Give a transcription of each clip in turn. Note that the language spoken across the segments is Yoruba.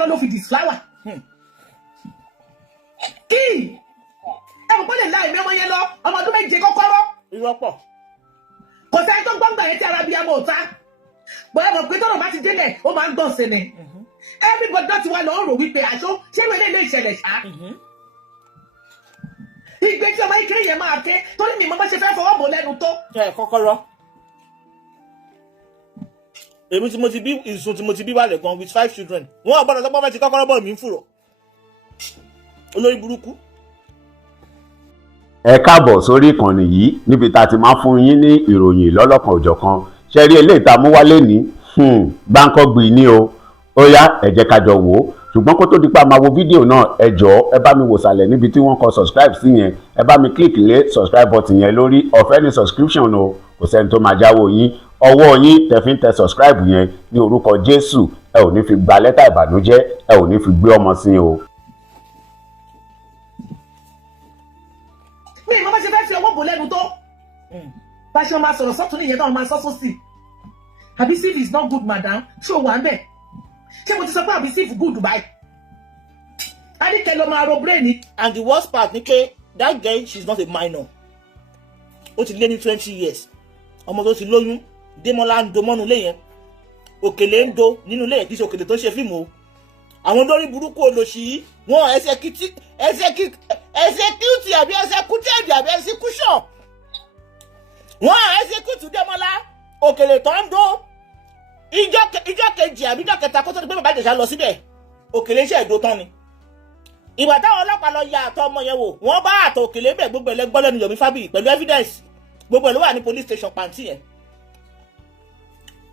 kọ́kọ́rọ́ ló fi disflower. Kí ẹ̀rù pọ́lẹ̀ láì mẹ́mọ́ yẹn lọ ọmọ ọdún méje kọ́kọ́rọ́. Ìrọ́pọ̀. Kò sẹ́ni tó gbọ́ngbà yẹn tí ara bí amọ̀ ọ̀tá. Bọ́ ẹ̀rọ pé tọ́rọ̀ bá ti délẹ̀ ó máa ń gbọ̀n sí ni. Everybody náà ti wá lọ rò wípé àṣọ ṣé ìwé lè ìṣẹ̀lẹ̀ ṣá. Ìgbé tí ọmọ ìkéré yẹn máa ké torí mi mo bá ṣe fẹ́ fọwọ́ bò lẹ́nu tó. Kọ́kọ́rọ́. Èmi tí mo ti bí ìsun tí mo ti bí wà lẹ́kan with 5 children. Wọ́n gbọ́dọ̀ sọ pé wọ́n ti kọ́kọ́rọ́ bọ̀ mí ń fùrọ̀. Olórí burúkú. Ẹ káàbọ̀ sórí ìkànnì yìí níbi tá a ti máa fún yín ní ìròyìn lọ́lọ́kan òjọ̀kan. Ṣé rí eléyìí tá a mú wálé ní Gbáǹkọ́gbì ni o. Ó yá ẹ jẹ́ ká jọ wò ó. Ṣùgbọ́n kó tó di pa máa wo fídíò náà ẹ jọ̀ọ́ ẹ bá mi wò sàlẹ̀ níbi tí wọ́n kọ subscribe sí yẹn. Ẹ bá mi click lé subscribe button yẹn lórí ọ̀fẹ́ ní subscription o. Kò sẹ́ni tó máa jáwọ́ yín. Ọwọ́ yín tẹ́ fi ń tẹ subscribe yẹn ní orúkọ Jésù. Ẹ ò ní fi gba lẹ́tà ìbànújẹ́, ẹ ò ní fi gbé ọmọ sí o. Mi mo bá ṣe fẹ́ fi ọwọ́ bò lẹ́nu tó. Bá ṣe máa sọ̀rọ̀ sọ́tún nìyẹn náà máa sọ́sọ́ sí. Abusive is not good, madam. Ṣé o wà ń bẹ̀? Ṣé mo ti sọ pé abusive good báyìí? A ní kẹ́ lọ máa ro brain ni. And the worst part ni pé that girl she's not a minor. Ó ti lé ní 20 years. Ọmọ tó ti lóyún Démọ́lá ń do mọ́nu ilé yẹn. Òkèlè ń do nínú ilé yẹn kì í ṣe òkèlè tó ń ṣe fíìmù o. Àwọn olórí burúkú olóṣì yìí wọ́n execute àbí executed àbí execution. Wọ́n execute Démọ́lá òkèlè tó ń do. Ìjọ́ kejì àbí ìjọ́ kẹta kó tó di pé bàbá Ìjẹ̀ṣà lọ síbẹ̀. Òkèlè iṣẹ́ ìdó tán ni. Ìgbà táwọn ọlọ́pàá lọ ya àtọ̀ ọmọ yẹn wò wọ́n bá àtọ̀ òkèlè bẹ̀ gbogbo ẹlẹ́gbọ́ lẹ́nu Yomi Fabiyi pẹ̀lú evidence gbogbo ẹ̀ ló wà ní police station pàǹtí yẹn.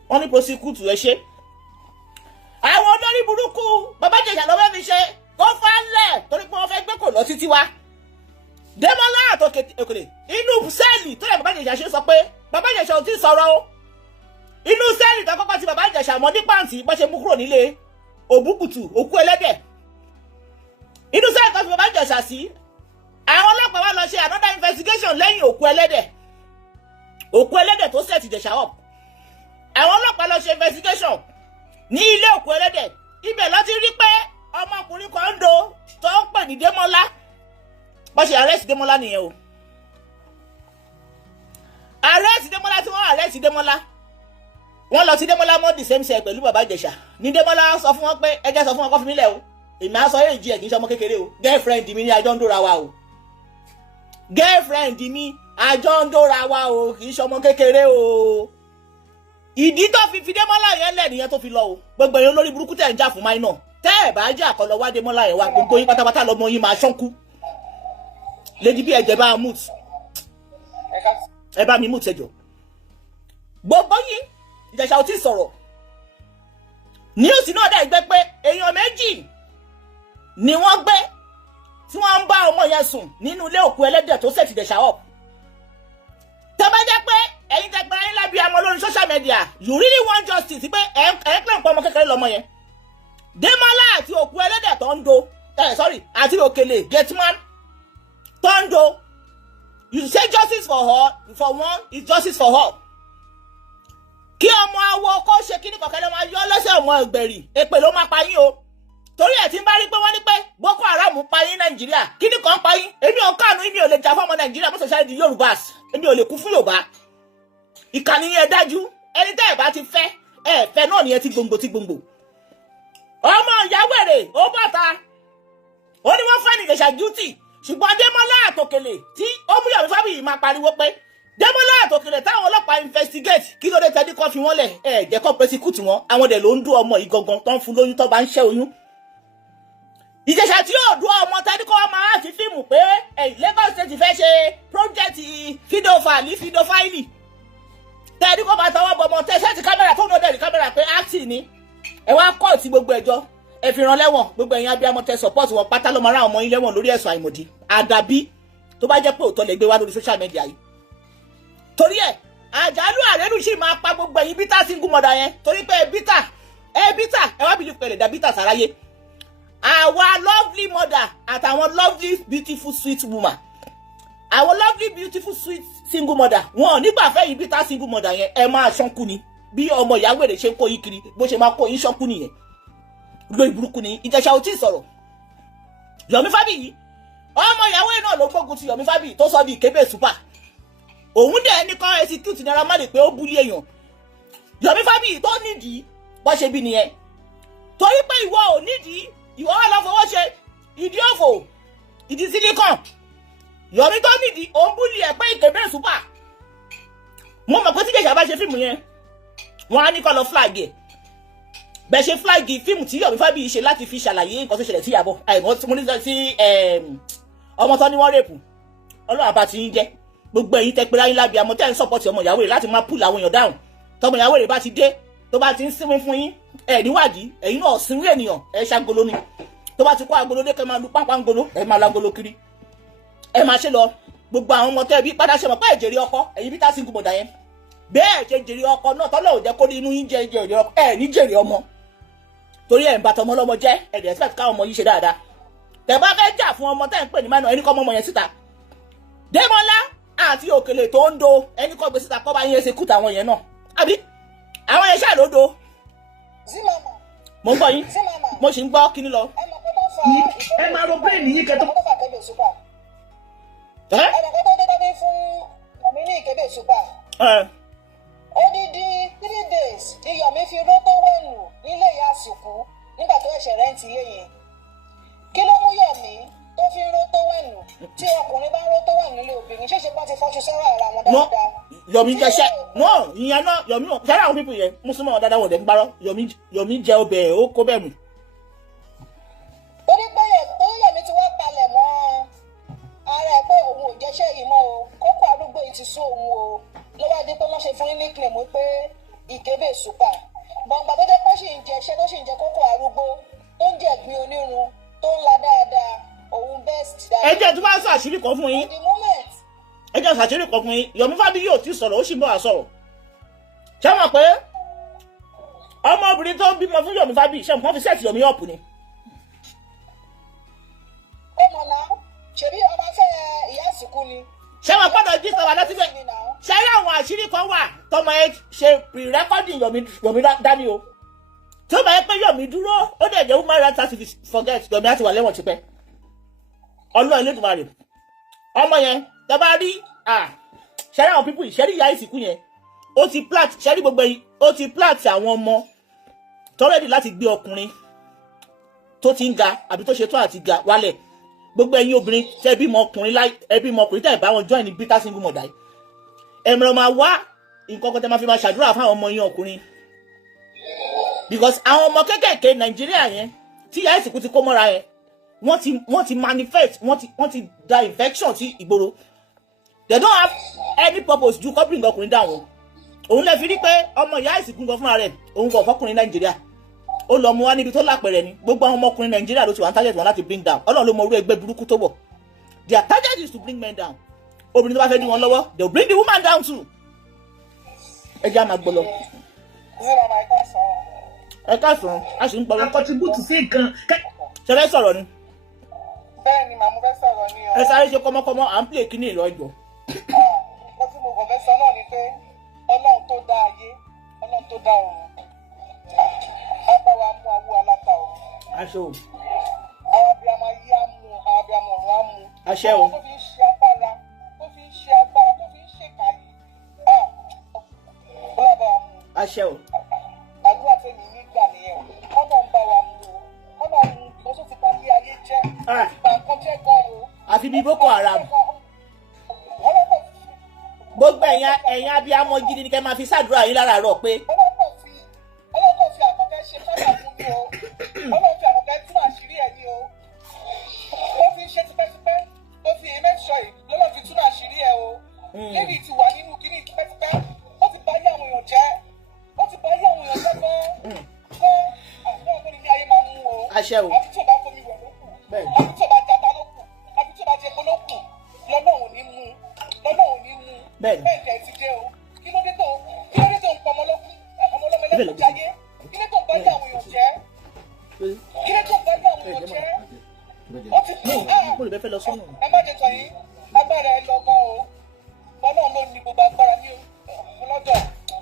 Wọ́n ní prosecute ẹ ṣe. Àwọn olórí burúkú bàbá Ìjẹ̀ṣà lọ́wọ́ fi ṣe kó fánlẹ̀ torí pé wọ́n fẹ́ gbé kò lọ títí wá. Démọ́lá àtọ̀ òkèlè inú sẹ́ẹ̀lì tó yẹ bàbá Ìjẹ̀ṣà ṣe sọ pé bàbá Ìjẹ̀ṣà ò tí ì sọ̀rọ̀ o. Inú sẹ́ẹ̀lì tó kọ́kọ́ ti bàbá Ìjẹ̀ṣà mọ́ ní pàǹtí bó ṣe mú kúrò nílé Òbúkùtù òkú ẹlẹ́dẹ̀. Inú sẹ́ẹ̀lì tó fi bàbá Ìjẹ̀ṣà sí àwọn ọlọ́pàá wá lọ ṣe another investigation lẹ́yìn òkú ẹlẹ́dẹ̀ tó set Ìjẹ̀ṣà up. Àwọn ọlọ́pàá lọ ṣe investigation ní ilé òkú ẹlẹ́dẹ̀ ibẹ̀ ló ti rí pé ọmọkùnrin kan ń do tó ń pè ní Démọ́lá bó ṣe arrest Démọ́lá nìyẹn o. Arrest Démọ́lá tí wọ́n arrest Démọ́lá wọ́n lọ sí Démọ́lá mọ́ the same cell pẹ̀lú bàbá Ìjẹ̀ṣà ní Démọ́lá sọ fún wọn pé ẹjẹ́ sọ fún wọn kọ́ fi mí lẹ̀ o èmi á sọ èjì ẹ̀ kì í ṣe ọmọ kékeré o girlfriend mi ní àjọ ń dóra wa o girlfriend mi àjọ ń dóra wa o kì í ṣe ọmọ kékeré o. Ìdí tó fi Démọ́lá yẹn lẹ̀ nìyẹn tó fi lọ o gbogbo èèyàn lórí burúkú tẹ̀ ń jà fún minor tẹ́ ẹ̀ bá jà kọ́ lọ wá Démọ́lá yẹn wá gbogbo yín pátápátá lọmọ yín máa ṣánkú. Lady bí ẹ̀jẹ̀ bá mute ẹ bá mi mute ẹjọ́ gbogbo yín Ìjẹ̀ṣà ò tí sọ̀rọ̀. News náà dá ìgbẹ́ pé èèyàn méjì ni wọ́n gbé tí wọ́n ń bá ọmọ yẹn sùn nínú ilé òkú ẹlẹ́dẹ̀ tó set Ìjẹ̀ṣà up. Tẹ́ bá jẹ́ pé ẹ̀yin tẹ́ gbára yín lábí amọ̀ lórí social media you really want justice pé ẹ̀ pẹ́ ń pọ̀ ọmọ kékeré lọ́mọ yẹn. Démọ́lá àti òkú ẹlẹ́dẹ̀ tó ń do àti òkèlè gateman tó ń do you say justice for her for one is justice for her. Kí ọmọ awo kó ṣe kíní kọ̀kẹ́ ló máa yọ lọ́sẹ̀ ọmọ ẹgbẹ̀rì èpè ló máa pa yín o torí ẹ̀ tí ń bá rí pé wọ́n ní pé Boko Haram pa yín Nàìjíríà kíní kan pa yín èmi ò kànú èmi ò lè jà fún ọmọ Nàìjíríà bó ṣe ṣáà di Yorùbá èmi ò lè kú fún Yorùbá. Ìkànnì yẹn dájú ẹni tẹ́ ẹ̀ bá ti fẹ́ náà nìyẹn ti gbòǹgbò. Ọmọ ìyàwó èrè ó bàtà ó ní wọ́n fẹ́ ní Ìjẹ̀ṣà duty ṣùgbọ́n Démọ́lá àtòkèlè tí ó mú Yomi Fabiyi máa pariwo pé Démọ́lá àtòkèlè táwọn ọlọ́pàá investigate kí ló dé tẹ́lí kan fi wọ́n lẹ̀ jẹ́ kó prosecute wọn àwọn dẹ̀ ló ń dún ọmọ yìí gangan tó ń fún lóyún tó bá ń ṣẹ́ oyún. Ìjẹ̀ṣà tí yóò dún ọmọ tẹ́lí kan máa fi fíìmù pé Lagos State fẹ́ ṣe project fídófáìlì tẹ́lí kan máa tọwọ́ bọ ọmọ tẹ́sẹ̀tì kámẹ́rà tó ń lọ dẹ̀rí kámẹ́rà pé áàtì ni ẹ wá kọ́ọ̀tì gbogbo ẹjọ́ ẹ fi ràn lẹ́wọ̀n gbogbo ẹ̀yin abiyamọ tẹ support wọn pátá ló máa rán ọmọ yín lẹ́wọ̀n lórí ẹ̀sùn àìmọ̀dí àdàbí tó bá jẹ́ pé òótọ́ lè gbé wá lórí social media yìí. Torí ẹ̀ àjálù àrẹ́lù sì máa pa gbogbo ẹ̀yin bítà single mother yẹn torí pé bítà ẹ wá bìlú pẹ̀lẹ́ dá bítà sáráyé. Àwa lovely mother àtàwọn lovely beautiful sweet woman àwọn lovely beautiful sweet single mother wọn ò nígbà fẹ́ yìí bítà single mother yẹn ẹ máa ṣánkú ni bí ọmọ ìyá wèrè ṣe ń kó yín kiri bó ṣe máa kó yín ṣánkú nìyẹn. lórí burúkú ni Ìjẹ̀ṣà ò tí ì sọ̀rọ̀. Yomi Fabiyi ọmọ ìyàwó ẹ̀ náà ló gbógun ti Yomi Fabiyi tó sọ di ìkébé super. Òun dẹ̀ ní kọ́ execute Naira Marley pé ó búlí èèyàn. Yomi Fabiyi tó nídìí bọ́ ṣe bí nìyẹn. Torí pé ìwọ ò nídìí ìwọ wà lọ fọwọ́ ṣe ìdí òfò ìdí silicon. Yomi tó nídìí òun búlí ẹ̀ pé ìkébé super. Mo mọ̀ pé tí Ìjẹ̀ṣà bá ṣe fíìmù yẹn wọ́n á ní kọ́ lọ flag ẹ̀. Bẹ́ẹ̀ ṣe flag fíìmù tí Yomi Fabiyi ṣe láti fi ṣàlàyé nǹkan tó ṣẹlẹ̀ sí Ìyábọ̀ àìmọ́ tí mo ní sọ sí ọmọ tán ni wọ́n rèpù Ọlọ́run àbá ti ń jẹ́ gbogbo ẹ̀yin tẹ́ pé láyé lábẹ́ àmọ́ tẹ́ ń sọ́pọ̀tì ọmọ ìyàwó rẹ̀ láti máa pull àwọn èèyàn dáhùn tọmọ ìyàwó rẹ̀ bá ti dé tó bá ti ń sinmi fún yín níwádìí ẹ̀yin náà sinmi ènìyàn ṣàgolo ni tó bá ti kó agolo dé kẹ́ máa lu pápá ngolo máa langolo kiri máa ṣe lọ gbogbo àwọn ọmọ tẹ́ bí padà ṣe mọ̀ pé ẹ̀jẹ̀rẹ̀ ọkọ ẹ̀yin bí tá sí gbọdọ̀ yẹn bẹ́ẹ̀ ṣe jèrè ọkọ náà tọ́lọ̀ ò jẹ́ kó inú yín jẹ́ jèrè ọkọ ní jèrè ọmọ torí ẹ̀ ń bá tọmọ ọlọ́mọ jẹ́ ẹ̀dẹ̀ expect káwọn ọmọ yìí ṣe dáadáa tẹ́ bá fẹ́ jà fún ọmọ tẹ́ ń pè ní mẹ́nà ẹni kọ́ ọmọ yẹn síta Démọ́lá àti Òkèlè tó ń do ẹni kọ́ gbé síta kọ́ bá yẹn ṣe kúta àwọn yẹn náà àbí àwọn yẹn ṣáà ló do mo ń gbọ́ yín mo sì ń gbọ́ kíní lọ. ẹ máa ro bẹ́ẹ̀ni yín kẹtọ́. Odidi 3 days ni Yomi fi ró tó wẹ̀nù nílé ìyá àsìkò nígbà tó ẹ̀ṣẹ̀ rẹ́ǹtì ilé yẹn. Kí ló mú Yomi tó fi ró tó wẹ̀nù tí ọkùnrin bá ró tó wẹ̀nù nílé obìnrin ṣéṣe pọ́n ti fọ́ṣu sọ́rọ̀ ara wọn dáadáa. Yomi jẹṣẹ no ìyẹn náà Yomi ṣẹlẹ àwọn pípù yẹn mùsùlùmí wọn dáadáa wọn dẹ ń gbárọ Yomi jẹ ọbẹ ó kó bẹ́ẹ̀ mù. Torí pé Yomi ti wá palẹ̀ mọ́ ara ẹ̀ pé òun ò jẹ́ṣẹ́ yìí mọ́ o kókó arúgbó yìí ti sú òun o lọ́wọ́ adé pé wọ́n ṣe fún ní claim pé ìkébé super gbọ̀ngbà tó jẹ́ pé ó sì ń jẹ iṣẹ́ tó sì ń jẹ kókó arúgbó tó ń jẹ ìgbín onírun tó ń la dáadáa òun best dáadáa. ẹ jẹ́ tó bá ń sọ àṣírí kan fún yín ẹ jẹ́ àṣírí kan fún yín Yomi Fabiyi yóò ti sọ̀rọ̀ ó sì ń bọ̀ wá sọ̀rọ̀ ṣé mọ̀ pé ọmọbìnrin tó bímọ fún Yomi Fabiyi ṣé nǹkan fi set Yomi up ni. ó mọ̀ náà ṣèbí ọba fẹ́ ìyá ìsìnkú ni. ṣé wọn gbọ́dọ̀ jí sọ̀rọ̀ láti bẹ̀ ṣé àwọn àṣírí kan wà tọmọ ẹ ṣe pre-recording Yomi dání o tí ó bá yẹ pé Yomi dúró ó dẹ̀ jẹ́ human rights activist forget Yomi láti wà lẹ́wọ̀n tipẹ́ Ọlọ́run Elédùmarè ọmọ yẹn tẹ́ bá rí ṣẹ́rí àwọn pípù ìṣẹ́rí ìyá ìsìnkú yẹn ó ti plat ṣẹ́rí gbogbo yìí ó ti plat àwọn ọmọ tọ́rẹ́dì láti gbé ọkùnrin tó ti ń ga àbí tó ṣe tán àti ga wálẹ̀ gbogbo ẹ̀yin obìnrin tẹ́ bímọ ọkùnrin ẹbí ọkùnrin tẹ́ bá wọn join ní bitter single mother yìí ẹ̀mọ̀ràn máa wá nǹkan kan tẹ́ máa fi máa ṣàdúrà fún àwọn ọmọ yín ọkùnrin because àwọn ọmọ kékèké Nàìjíríà yẹn tí ìyá ìsìnkú ti kó mọ́ra yẹn wọ́n ti manifest wọ́n ti da infection sí ìgboro they don't have any purpose ju kọ́bìnrin ọkùnrin dáhùn òun lè fi rí pé ọmọ ìyá ìsìnkú gan fúnra rẹ̀ òun kò fọkùnrin Nàìjíríà ó lọ mú wá níbi tó lápẹ̀rẹ̀ ni gbogbo àwọn ọmọkùnrin Nàìjíríà ló ti wà ń target wọn láti bring down Ọlọ́run ló mọ orú ẹgbẹ́ burúkú tó wọ̀ their target is to bring men down obìnrin tó bá fẹ́ dí wọn lọ́wọ́ they will bring the woman down too ẹ jẹ́ àmà gbọ́lọ́. ẹ káàsán a sì ń gbọ́lọ́. akọtibútù sí nǹkan. ṣe fẹ́ sọ̀rọ̀ ni. bẹ́ẹ̀ ni màmú fẹ́ sọ̀rọ̀ ni o. ẹ sáré ṣe kọ́mọ́kọ́mọ́ à ń pè kíní ìlọ ìjọ. nǹkan tí mo kàn fẹ́ sọ náà ni pé Ọlọ́run tó dá ayé Ọlọ́run tó dá ọ̀run bá wa mú awú aláta o. aṣọ o. àwọn abiyamọ ayé á mú àwọn abiyamọ ọ̀run á mú. àṣẹ o. tó fi ń ṣe agbára tó fi ń ṣèkà yìí ó bá wa mú. àṣẹ o. àdúrà tèmi nígbà nìyẹn o kọ́nà ń bá wa mú o kọ́nà ń mú tó ti bá ní ayé jẹ́ ìgbà nǹkan jẹ́ gan o. àfi bíi Boko Haram. gbogbo ẹ̀yin abiyamọ gidi ni kẹ́ máa fi ṣàdúrà yín láràárọ̀ pé. ọlọ́pàá fi àkọ́kẹ́ ṣe fọ́nà fún mi o ọlọ́pàá fi àkọ́kẹ́ tún àṣírí ẹ̀ ní o ó fi ń ṣe tipẹ́tipẹ́ ó fi èyí mẹ́sọ̀ yìí lọ́lọ́ fi tún àṣírí ẹ̀ o kíni ti wà nínú kíni tipẹ́tipẹ́ ó ti bá yé àwọn èèyàn jẹ́ ó ti bá yé àwọn èèyàn jẹ́ fún àwọn ọmọ ní ayé máa mú o àṣẹ o. àti tí o bá fomi wẹ̀ ló kù àti tí o bá jata ló kù àti tí o bá jẹ epo ló kù lọ́nà ò ní mú bẹ́ẹ̀ jẹ́ ti dé o kí ló dé tó ń pọ̀ ọmọlọ́mọ ẹlẹ́kùn jáyé kí ló tó ń bá yé àwọn èèyàn jẹ́ kí ló tó ń bá yé àwọn èèyàn jẹ́ ó ti kú ẹ má jẹ tọ̀ yín agbára ẹ lọ́gbọ́n o Ọlọ́run ló ní gbogbo agbára ní ọlọ́dọ̀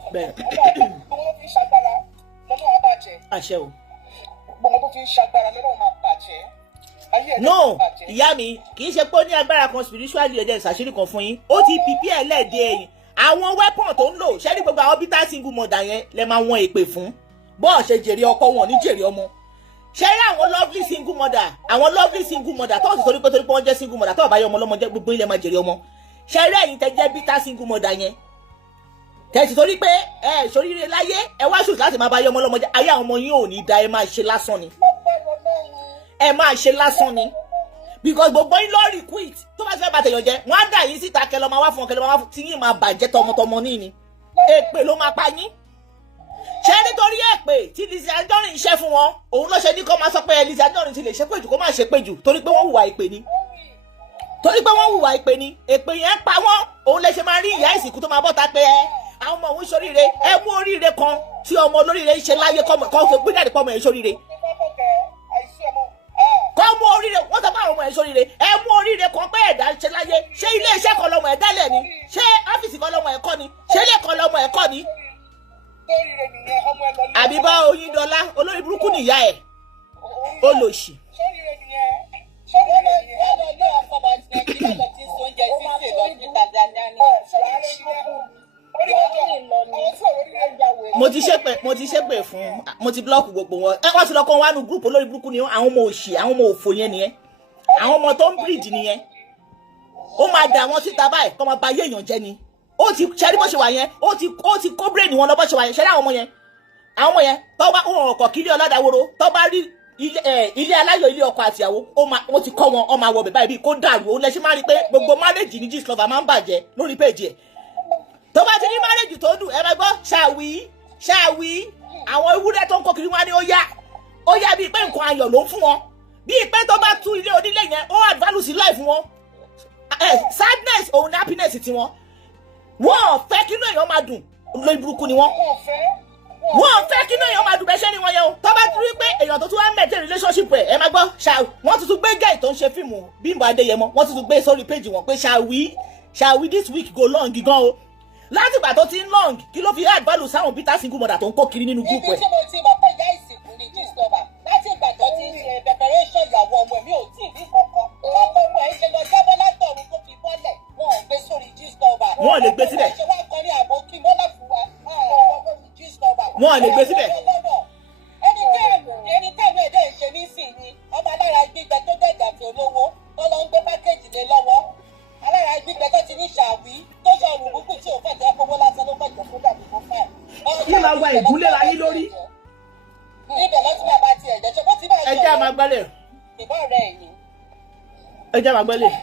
Ọlọ́run gbogbo fi ṣàgbára lọ́nà àbàjẹ́ àṣẹ o gbogbo tó ti ń ṣagbára lọ́wọ́ máa bàjẹ́. No, ìyá mi kì í ṣe pé ó ní agbára kan spiritually ẹ̀jẹ̀ ìṣàṣírí kan fún yín. Ó ti pìpì ẹ̀ lẹ́ẹ̀dẹ̀ ẹ̀yìn. Àwọn weapon tó ń lò ṣẹ́ni gbogbo àwọn bitter single mother yẹn lẹ máa wọ́n èpè fún. Bọ́ọ̀ ṣe jèrè ọkọ wọn ní jèrè ọmọ. Ṣé rí àwọn lovely single mother, àwọn lovely single mother tó ń torí pé wọ́n jẹ́ single mother tó àbáyọ ọmọ ọlọ́mọ jẹ́ gbogbo ilẹ̀ máa jèrè ọmọ. Ṣé rí ẹ̀yin tẹ́ jẹ́ bitter single mother yẹn? Tẹ̀sí torí pé ṣoríire láyé ẹ wá ṣùgbọ́n láti máa bá yọ ọmọ ọlọ́mọ jẹ́ ayé àwọn ọmọ yín ò ní da ẹ máa ṣe lásán ni. Ẹ máa ṣe lásán ni. Because gbogbo yín lọ́ọ̀rì quit tó bá fẹ́ bá tẹ̀yàn jẹ́ wọ́n á dà yín síta kẹlọ́ máa wá fún ọ kẹlọ́ máa wá fún tí yín máa bàjẹ́ tọmọtọmọ ní ni. Èpè ló máa pa yín. Ṣé nítorí èpè tí Lizzy Anjorin ṣe fún wọn òun ló ṣe ní kó máa sọ pé Lizzy Anjorin ti lè ṣe pé jù kó má ṣe pé jù torí pé wọ́n hùwà èpè ni. Torí pé wọ́n hùwà èpè ni èpè yẹn pa wọ́n òun lè ṣe máa rí ìyá ìsìnkú tó máa bọ́ta pé àwọn ọmọ òun ṣoríire ẹ mú oríire kan tí ọmọ olóríire ń ṣe láyé kọ́ fi gbé jáde pọ́ ọmọ ẹ̀ ṣoríire. Kọ́ mú oríire wọ́n sọ fún àwọn ọmọ ẹ̀ ṣoríire ẹ mú oríire kan pé ẹ̀dá ṣe láyé ṣé ilé iṣẹ́ kan lọmọ ẹ̀ dálẹ̀ ni ṣé ọ́fíìsì kan lọmọ ẹ̀ kọ́ ni ṣé ilé kan lọmọ ẹ̀ kọ́ ni. Àbíbá Oyíndọ́lá olórí burúkú nìyá ẹ̀ olòṣì. mo ti ṣépè fún mo ti blọọkù gbogbo wọn wọ́n ti lọ kọ́ wánu gúrùpù olórí burúkú ni àwọn ọmọ òṣì àwọn ọmọ òfò yẹn nìyẹn àwọn ọmọ tó ń bíríìdì nìyẹn ó máa dà wọ́n síta báyìí kọ́ máa ba ayé èèyàn jẹ́ ni ó ti ṣẹ́rí bó ṣe wà yẹn ó ti kó bírèèdì wọn lọ bó ṣe wà yẹn ṣẹ́rí àwọn ọmọ yẹn tó bá wọn ọkọ̀ kílé ọlọ́dàwòrò tó bá rí ilé aláyọ̀ ilé ọkọ àtìyàwó ó ti kọ́ wọn ó máa wọ bẹ̀ báyìí bí kó dàrú ó lẹ́sìn máa rí pé gbogbo márèjì ní Gistlover máa ń bàjẹ́ lórí péjì ẹ̀ tó bá ti ní márèjì tó dùn ẹ máa gbọ́ ṣàwí àwọn ewúrẹ́ tó ń kó kiri wọn ni ó yá bíi pé nǹkan ayọ̀ ló ń fún wọn bíi pé tó bá tú ilé onílé yẹn ó advance life wọn sadness òun ní happiness tiwọn wọn ò fẹ́ kí inú èèyàn máa dùn lórí burúkú ni wọn wọn ò fẹ́ kí inú èèyàn máa dùn bẹ́ẹ̀ ṣe ni wọn yẹn o tó bá ti rí pé èèyàn tó tún wá maintain relationship ẹ máa gbọ́ wọ́n tuntun gbé gay tó ń ṣe fíìmù Bímbọ́ Adéyẹmọ wọ́n tuntun gbé sórí péjì wọn pé shall we this week go long gan o láti ìgbà tó ti ń long kí ló fi add value sáwọn bitter single mother tó ń kó kiri nínú group ẹ̀. ibi tí mo ti mọ̀ pé ìyá ìsìnkú ni Gistlover láti ìgbà tó ti ń ṣe preparation ìyàwó ọmọ mi ò tí ì rí kankan ọkọ ọmọ ẹ̀ ṣe lọ jábọ́ látọ̀run tó fi bọ́lẹ̀ wọn ò gbé sórí Gistlover. wọn ò lè gbé síbẹ̀. ṣe wá kọrin àbókí mọ́lá fún wa wọn ò lè gbé síbẹ̀. ẹni tẹ́lẹ̀ ẹ̀dẹ́ ìṣe nísìnyí ọmọ alára gbígbẹ tó dẹ̀gà tí olówó tó lọ ń gbé pákéjì lé lọ́wọ́ alára gbígbẹ tó ti ní ṣàwí tó ṣe ọrùn gbogbo tí ò fẹ́ jẹ́ kówó lásán ló fẹ́ jẹ́ kó dàbí kó fẹ́. yìí máa wa ìgúnlẹ̀ láyé lórí. ibẹ̀ ló ti máa bá tiẹ̀ jẹ́ ṣe bó ti bá ẹ jẹ́ àmà gbálẹ̀. ìbọn rẹ̀ yìí. ẹ jẹ́ àmà gbálẹ̀.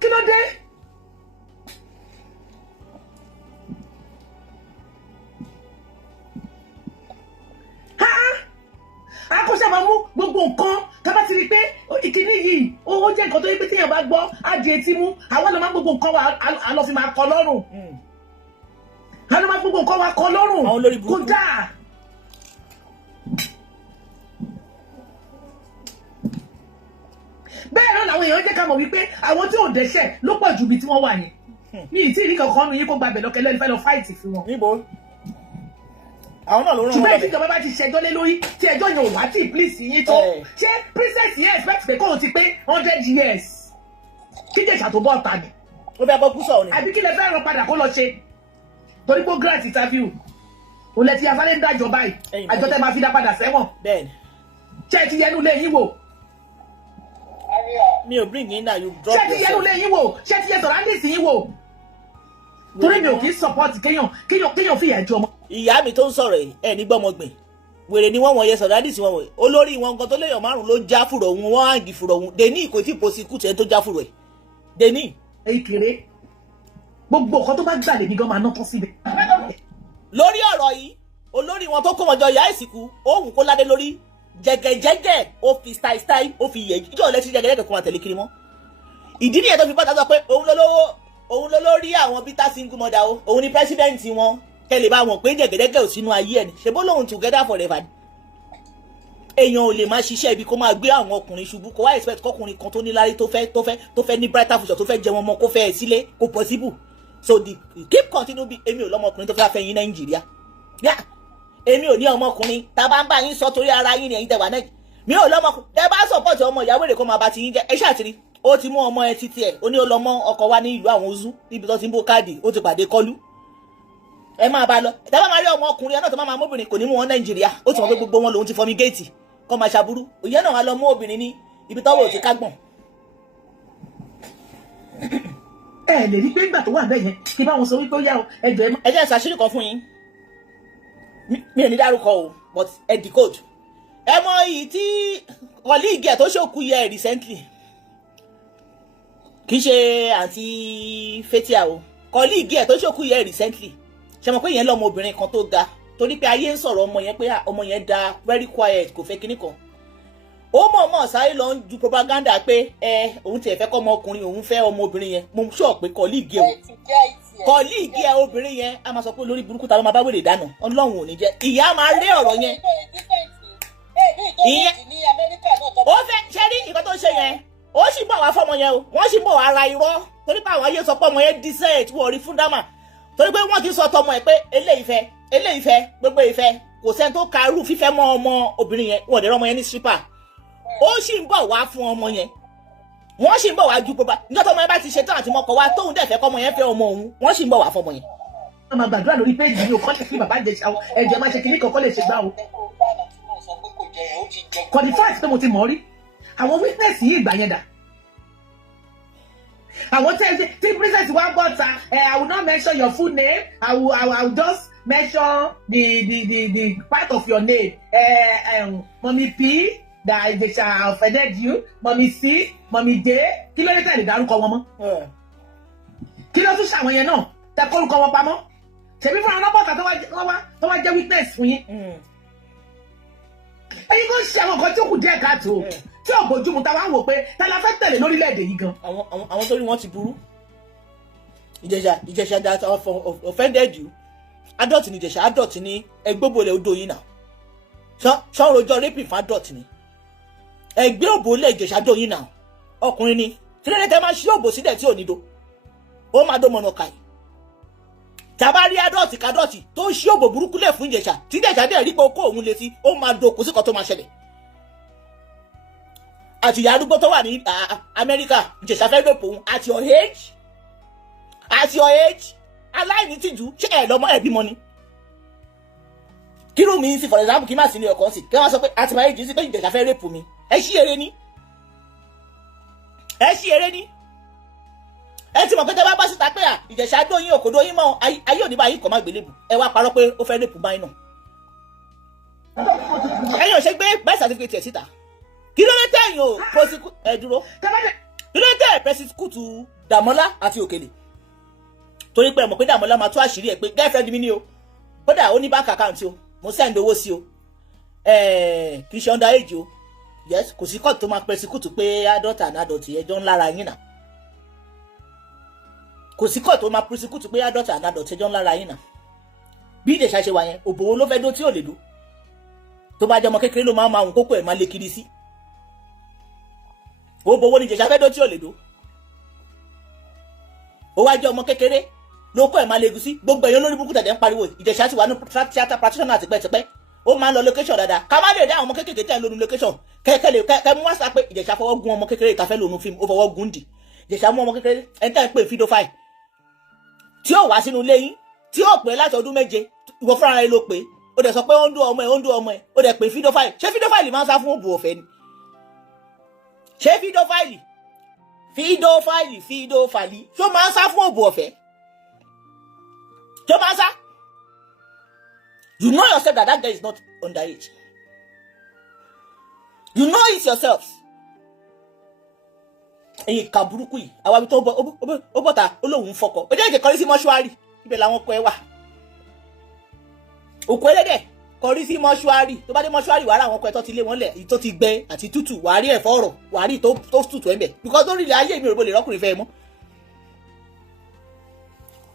Kí ló dé? Akọ́ṣẹ́ máa mú gbogbo nǹkan tá bá ti rí pé ìkíní yìí ó jẹ́ nǹkan tó yẹ pé téèyàn bá gbọ́ á di etí mú àwọn ló máa gbogbo nǹkan wa á lọ fi máa kọ lọ́rùn. Á lọ máa gbogbo nǹkan wa kọ lọ́rùn kó dáa. Bẹ́ẹ̀ náà làwọn èèyàn jẹ́ ká mọ̀ wípé àwọn tí ò dẹ́ṣẹ̀ ló pọ̀ jù bí tí wọ́n wà yẹn. Mi ì tí ì rí kankan nu yín kó gba bẹ̀ lọ́kẹ́ lẹ́nu fẹ́ lọ fáìtì fún wọn. níbo àwọn náà ló rán wọn lọ́bẹ̀. ṣùgbọ́n ìjọba bá ti ṣẹjọ́ lé lórí tí ẹjọ́ yẹn ò wá tí ìpílìsì yín tó ṣé princess yẹn expect pé kóun ti pé 100 years kí jẹ̀ṣà tó bọ́ ọ̀tá ni. ó fẹ́ bọ́ kúsọ̀ ni. àbí kí lè fẹ́ ràn padà kó lọ ṣe torí pé grant interview òun lẹ ti afárẹ́ ń dájọ́ báyìí àjọ tẹ́ máa fi dá padà sẹ́wọ̀n. bẹ́ẹ̀ni. ṣé ti yẹnu lé yín wò. mi ò bring in that you drop yourself. ṣé ti yẹnu lé yín wò ṣé ti yẹ sọ̀rọ̀ áńdíìsì yín wò. torí mi ò kì í support kéèyàn fìyà jọ ọmọ. ìyá mi tó ń sọ̀rọ̀ ẹ̀ ní gbọ́mọgbìn wèrè ni wọ́n wọ̀nyẹ sọ̀rọ̀ áńdíìsì wọn wọ̀nyẹ olórí wọn nǹkan tó léèyàn márùn ló já fùrọ̀ òun wọ́n á di fùrọ̀ òun dèní kò tí ì pòsí kùtù ẹ̀ tó já fùrọ̀ ẹ̀ dèní. èyí kéré gbogbo nǹkan tó bá gbà lèmi gan máa ná tán síbẹ̀. lórí ọ̀rọ̀ yìí olórí wọn tó kó wọn jọ ìyá ìsìnkú òun kó ládé lórí jẹgẹjẹgẹ ó fi style ó fi yẹ ìjọ lẹ́tí jẹgẹjẹgẹ kó máa tẹ̀lé kiri mọ́ ìdí nìyẹn tó fi bọ́ta sọ pé òun ló lórí àwọn bitter single mother o òun ni president wọn kẹlẹ̀ bá wọn pé jẹgẹjẹgẹ ò sínú ayé ẹ̀ ní ṣe bó lóun together forever èèyàn ò lè máa ṣiṣẹ́ ibi kó máa gbé àwọn ọkùnrin ṣubú kó wá expect kọkùnrin kan tó ní lárí tó fẹ́ ní brighter future tó fẹ́ jẹ wọn mọ́ kó fẹ́ ẹ̀ sílé kó possible so the keep continue bí èmi ò lọ́mọkùnrin tó fẹ́ fẹ́ yín Nàìjíríà èmi ò ní ọmọkùnrin tá a bá ń bá yín sọ torí ara yín ni ẹ̀yin tẹ́ wà náà mi ò lọ́mọkùnrin tẹ́ bá support ọmọ ìyàwó èrè kó máa bá ti yín jẹ́ ẹ ṣàtìrí ó ti mú ọmọ ẹ títí ẹ ó ní ó lọ mọ ọkọ wa ní ìlú àwọn Ozu níbi tó ti ń bó káàdì ó ti pàdé kọlù ẹ máa bá lọ tẹ́ bá máa rí ọmọkùnrin ẹ náà tó máa móbìnrin kò ní mú wọn Nàìjíríà ó ti mọ̀ pé gbogbo wọn lòun ti fọmi géètì kọ́ máa ṣàbúrú òye náà wà lọ mú obìnrin ní ibi tọ́wọ́ ò ti kágbọ̀n. ẹ lè rí pé nígbà tó wà bẹ́ẹ̀ yẹn kí báwọn sọ wípé ó yá o ẹjọ́ ẹ jẹ́ ìṣàṣírí kan fún yín mi ò ní dárúkọ o but ẹ decode ẹ mọ iyì tí kọlíìgì ẹ tó ṣòkú yẹ recently kì í ṣe àǹtí Fathia o kọlíìgì ẹ tó ṣòkú yẹ recently ṣe mọ̀ pé yẹn lọ́mọ obìnrin kan tó ga torí pé ayé ń sọ̀rọ̀ ọmọ yẹn pé ọmọ yẹn da very quiet kò fẹ́ kinní kan ó mọ̀ sáré lọ ń ju propaganda pé òun tiẹ̀ fẹ́ kọ́ ọmọkùnrin òun fẹ́ ọmọbìnrin yẹn mo sọ pé kọlíìgì ẹ obìnrin yẹn a máa sọ pé lórí burúkú ta ló máa bá wèrè dáná Ọlọ́run ò ní jẹ́ ìyá máa rí ọ̀rọ̀ yẹn ìyẹn ó fẹ́ ṣe rí nǹkan tó ń ṣe yẹn ó sì bọ̀ wá fọmọ yẹn o wọ́n sì bọ̀ wá ra irọ́ torí pé àwọn ayé sọ pé ọmọ yẹn decent wọ́n rí fún dámà torí pé wọ́n ti sọ tọmọ ẹ̀ pé eléyìí fẹ́ gbogbo ìfẹ́ kò sẹ́ni tó ka irú fífẹ́ mọ́ ọmọ obìnrin yẹn wọ́n dẹ̀ rọ́ ọmọ yẹn ní stripper ó sì ń bọ̀ wá fún ọmọ yẹn wọ́n sì ń bọ̀ wá ju pọpá nígbà tó ọmọ yẹn bá ti ṣetán àti mọ́kọ wá tóun dẹ̀ fẹ́ kọ́ ọmọ yẹn fẹ́ ọmọ òun wọ́n sì ń bọ̀ wá fún ọmọ yẹn. wọ́n máa gbàdúrà lórí péjì yìí o kọ́ lè fi bàbá Ìjẹ̀ṣà o ẹ̀jẹ̀ máa ṣe kìíní kankan lè ṣe gbá o. kọ́ni fáìsì pé mo ti mọ̀ rí àwọn witness yìí ìgbà yẹn dà àwọn tí princess wa gbọ́ ta I will not mention your full name I will just mention the part of your name Mommy P that Ìjẹ̀ṣà offended you Mommy C Mommy J kí ló dé tẹ̀lé dárúkọ wọn mọ́ kí ló tún ṣàwọn yẹn náà tẹ kórúkọ wọn pamọ́ ṣèbí fún àwọn ọlọ́pàá tó wá jẹ́ witness fún yín ẹ̀yin kò ṣe àwọn nǹkan tí ó kù díẹ̀ káàtó tí ò bójúmu táwa ń wò pé tá la fẹ́ tẹ̀lé lórílẹ̀‐èdè yìí gan. àwọn tó rí wọn ti burú Ìjẹ̀ṣà that offended you adult ni Ìjẹ̀ṣà adult ni ẹgbẹ́bọlẹ̀ odò yìí náà ṣọ́nrojọ́ raping fún adult ni ẹgbẹ́ òbólẹ̀ Ìjẹ̀ṣà dò yìí náà ọkùnrin ni tí lẹ́lẹ́ tẹ́ máa ṣí òbò sílẹ̀ tí ò ní do ó máa dó mọ̀nà kàì tàbá rí adult kadọ́ọ̀tì tó ṣí òbò burúkú lẹ̀ fún Ìjẹ̀ṣà tí Ìjẹ̀ṣà dẹ̀ rí pé okó òun létí ó máa do kò sí kan tó máa ṣẹlẹ̀ àti ìyá arúgbó tó wà ní Amẹ́ríkà Ìjẹ̀ṣà fẹ́ rèpò òun at your age aláìní tìjú ṣé ẹ̀ lọ́mọ ẹ̀ bímọ ni kí ló mi sí for example kí má sí ní ọkàn sí kí wọ́n sọ pé àti my age sí pé Ìjẹ̀ṣà fẹ́ rèpò mi ẹ ṣí eré ní ẹ ti mọ̀ pé tẹ́ bá bá síta pé Ìjẹ̀ṣà dóyin òkòdó yín mọ́ ayé òní báyìí kọ̀ má gbélébù ẹ wá parọ́ pé ó fẹ́ rèpò báyìí náà ẹ̀yin ò ṣe gbé birth certificate ẹ̀ síta kí ló dé tẹ̀yìn o prosecute ẹ dúró kí ló dé tẹ̀ prosecute Dàmọ́lá àti Òkèlè torí pé ẹ mọ̀ pé Dàmọ́lá máa tú àṣírí ẹ̀ pé girlfriend mi ni o kódà ó ní bank account o mo send owó sí o kì í ṣe under age o yes kò sí court tó máa prosecute pé adult and adult ẹjọ́ ńlára yín náà kò sí court tó máa prosecute pé adult and adult ẹjọ́ ńlára yín náà bí Ìjẹ̀ṣà ṣe wà yẹn òbòwò ló fẹ́ dó tí ò lè dó tó bá jẹ́ ọmọ kékeré ló máa ń kókó ẹ̀ máa lé kiri sí òbòwò ni Ìjẹ̀ṣà fẹ́ dó tí ò lè dó ó wá jẹ́ ọmọ kékeré ló kó ẹ̀ máa lé egu sí gbogbo ẹ̀yọ́ lórí burúkú tẹ̀dẹ̀ ń pariwo Ìjẹ̀ṣà ti wà ní theatre practitioner tipẹ́tipẹ́ ó máa ń lọ location dáadáa ká má lè dá àwọn ọmọ kékeré tẹ̀ lónú location kẹ́ mú wá sá pé Ìjẹ̀ṣà fọwọ́ gun ọmọ kékeré ìtafẹ́ lónú fíìmù ó fọwọ́ gun dì Ìjẹ̀ṣà mú ọmọ kékeré ẹni tẹ́ ń pè fídófáì tí ó wá sínú ilé yín tí ó pè láti ọdún méje ìwọ fúnra rẹ ló pè ó dẹ̀ sọ pé ó ń dún ọmọ ẹ̀ ó dẹ̀ pè fídófáì ṣé fídófáìlì máa ń sá fún òbò ọ̀fẹ́ ni ṣé fídófáìlì ṣó máa ń sá fún òbò ọ̀fẹ́ ṣó máa ń sá you know yourself that guy is not underage you know it yourself ẹ̀yin ìka burúkú yìí àwa tó ó bọ̀tà ó lóun fọkọ̀ ó jẹ́ ìkọrí sí mọ́ṣúárì ibẹ̀ làwọn ọkọ̀ ẹ wà òkú ẹlẹ́dẹ̀ kọrí sí mọ́ṣúárì tó bá dé mọ́ṣúárì wàá rà àwọn ọkọ̀ ẹ tó ti lé wọn lẹ̀ tó ti gbẹ àti tútù wàá rí ẹ̀fọ́ ọ̀rọ̀ wàá rí tó tútù ẹ̀mẹ̀ because lórí ilẹ̀ ayé mi ò rò lè rọ́kùnrin fẹ́ mọ́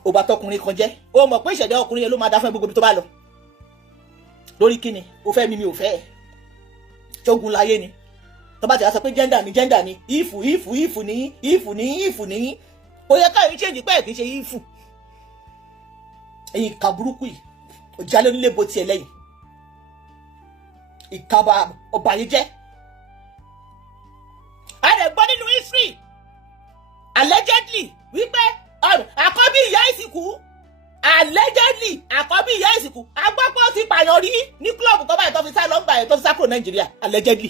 ó bá tọkùnrin kan jẹ́ ó mọ̀ pé ìṣẹ̀dá ọkùnrin yẹn ló máa dá fún gbogbo ibi tó bá lọ lórí kíni ó fẹ́ mi ò fẹ́ ẹ̀ ṣógun láyé ni tó bá ti wá sọ pé gender ni ìfù ní ó yẹ káyọ̀ change pẹ́ẹ́ kì í ṣe ìfù ẹ̀yin ìka burúkú yìí òjálẹ̀ onílé bo tiẹ̀ lẹ́yìn ìka ọba yìí jẹ́. a lè gbọ́ nínú history allegedly wípé àkọ́bí ìyá ìsìnkú allegedly àkọ́bí ìyá ìsìnkú agbápọ̀ ti pààyàn rí ní kílọ̀bù tó báyìí tó fi sá lọ́ngbà yẹn tó fi sá kúrò Nàìjíríà allegedly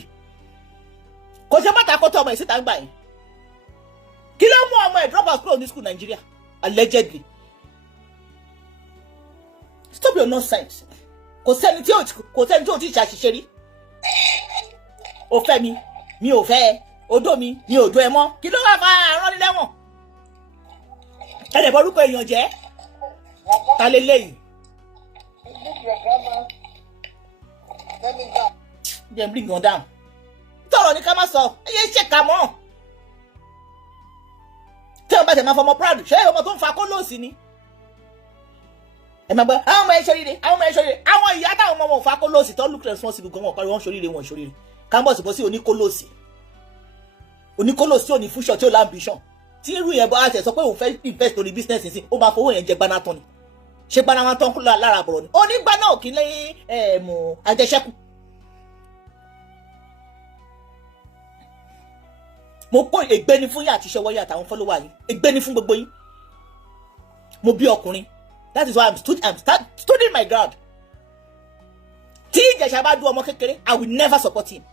kò ṣe bàtà kó tó ọmọ ìsìta ń gbà yẹn kí ló mú ọmọ ẹ̀ drop out kúrò ní school Nàìjíríà allegedly. Stop your nonsense. Kò sẹ́ni tí ò ti ṣàṣìṣe rí. O fẹ́ mi ò fẹ́ ẹ. Odó mi ò dó ẹ mọ́. Kí ló wà fà rán nílẹ̀ wọ̀n? Ẹ lè borúkọ èèyàn jẹ́. Ta lè léyìí? Jẹ́ bring wọn down. Tọ̀rọ̀ ni ká má sọ. Ẹ yẹ ṣe kà mọ́. Tí wọ́n bá tẹ̀ máa fọmọ proud, ṣé ọmọ tó ń fa kólóòsì ni? Ẹ máa gbọ́ àwọn ọmọ ẹ ṣoríire àwọn ìyá táwọn ọmọ wọn ò fa kólóòsì tó look responsible gan wọn parí wọn ṣoríire kámbọ̀sì bọ́ sí oníkólóòsì ò ní fúnṣọ tí ó lámbíṣàn tí irú yẹn bọ́ àti ẹ̀ sọ pé òun fẹ́ invest lórí business sí ó máa fowó yẹn jẹ gbaná tán ni ṣé gbaná wọn tán lára àbọ̀rọ̀ ni onígbà náà kì í lé mú àjẹṣẹ́kù. mo kó ègbé ni fún yín àti ìṣọwọ́ yín àtàwọn fọ́lọ́wà yín ègbé ni fún gbogbo yín mo bí ọkùnrin. That is why I'm studying my ground. Tí Ìjẹ̀ṣà bá dú ọmọ kékeré, I will never support him.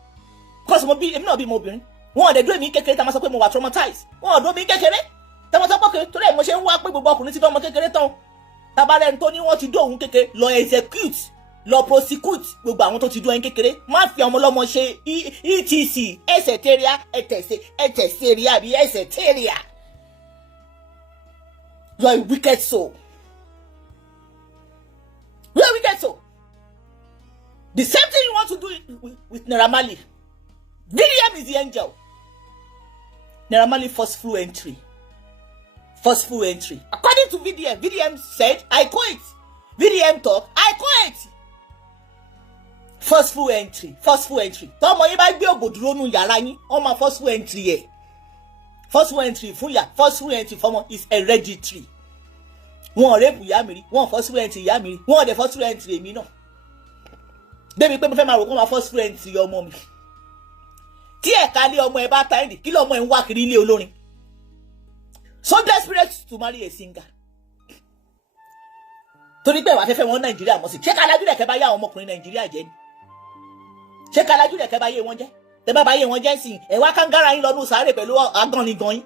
Because èmi náà bí mo obìnrin. Wọ́n ọ̀dẹ̀ dúró èmi kékeré tá a máa sọ pé mo wà traumatized. Wọ́n ọ̀dọ́ mi kékeré. Tá a máa sọ pé torí ẹ̀ mo ṣe ń wá pé gbogbo ọkùnrin ti dó ọmọ kékeré tán. Tabalẹ̀ tó ní wọ́n ti dó òun kékeré lọ execute lọ prosecute gbogbo àwọn tó ti dó ẹyin kékeré. Má fi ọmọ ọlọ́mọ ṣe etc ẹsẹ̀tẹ̀ríà ẹtẹ̀sẹ̀ríà àbí ẹsẹ̀tẹ̀ríà. You are a wicked soul. Where we get so? The same thing you want to do with Naira Marley. VDM is the angel. Naira Marley forceful entry. According to VDM said, I quote. VDM talk, I quote. Forceful entry. Tọ́mọ yín bá gbé òbòdúró nù yàrá yín, wọ́n máa forceful entry ẹ̀. Forceful entry fún yà. Forceful entry fọ́mọ is hereditary. Wọ́n rẹ́pù ìyá mi rí, wọ́n forceful entry ìyá mi rí, wọ́n dẹ̀ forceful entry èmi náà. Débi pé mo fẹ́ máa rò kó máa forceful entry ọmọ mi. Tí ẹ̀ka lé ọmọ ẹ bá ta ẹ̀dì, kí lọ́mọ ẹ ń wá kiri ilé olórin? So desperate to marry a singer. Torí pé ìwà afẹ́fẹ́ wọn Nàìjíríà mọ̀ sí. Ṣé kálájú rẹ̀ kẹ́ bá yá àwọn ọmọkùnrin Nàìjíríà jẹ́ ni? Ṣé kálájú rẹ̀ kẹ́ bá yé wọn jẹ́? Tẹ́ bá yé wọn jẹ́ sí ẹ̀ wá kángára yín lọ́nu sáré pẹ̀lú agánnigan yín.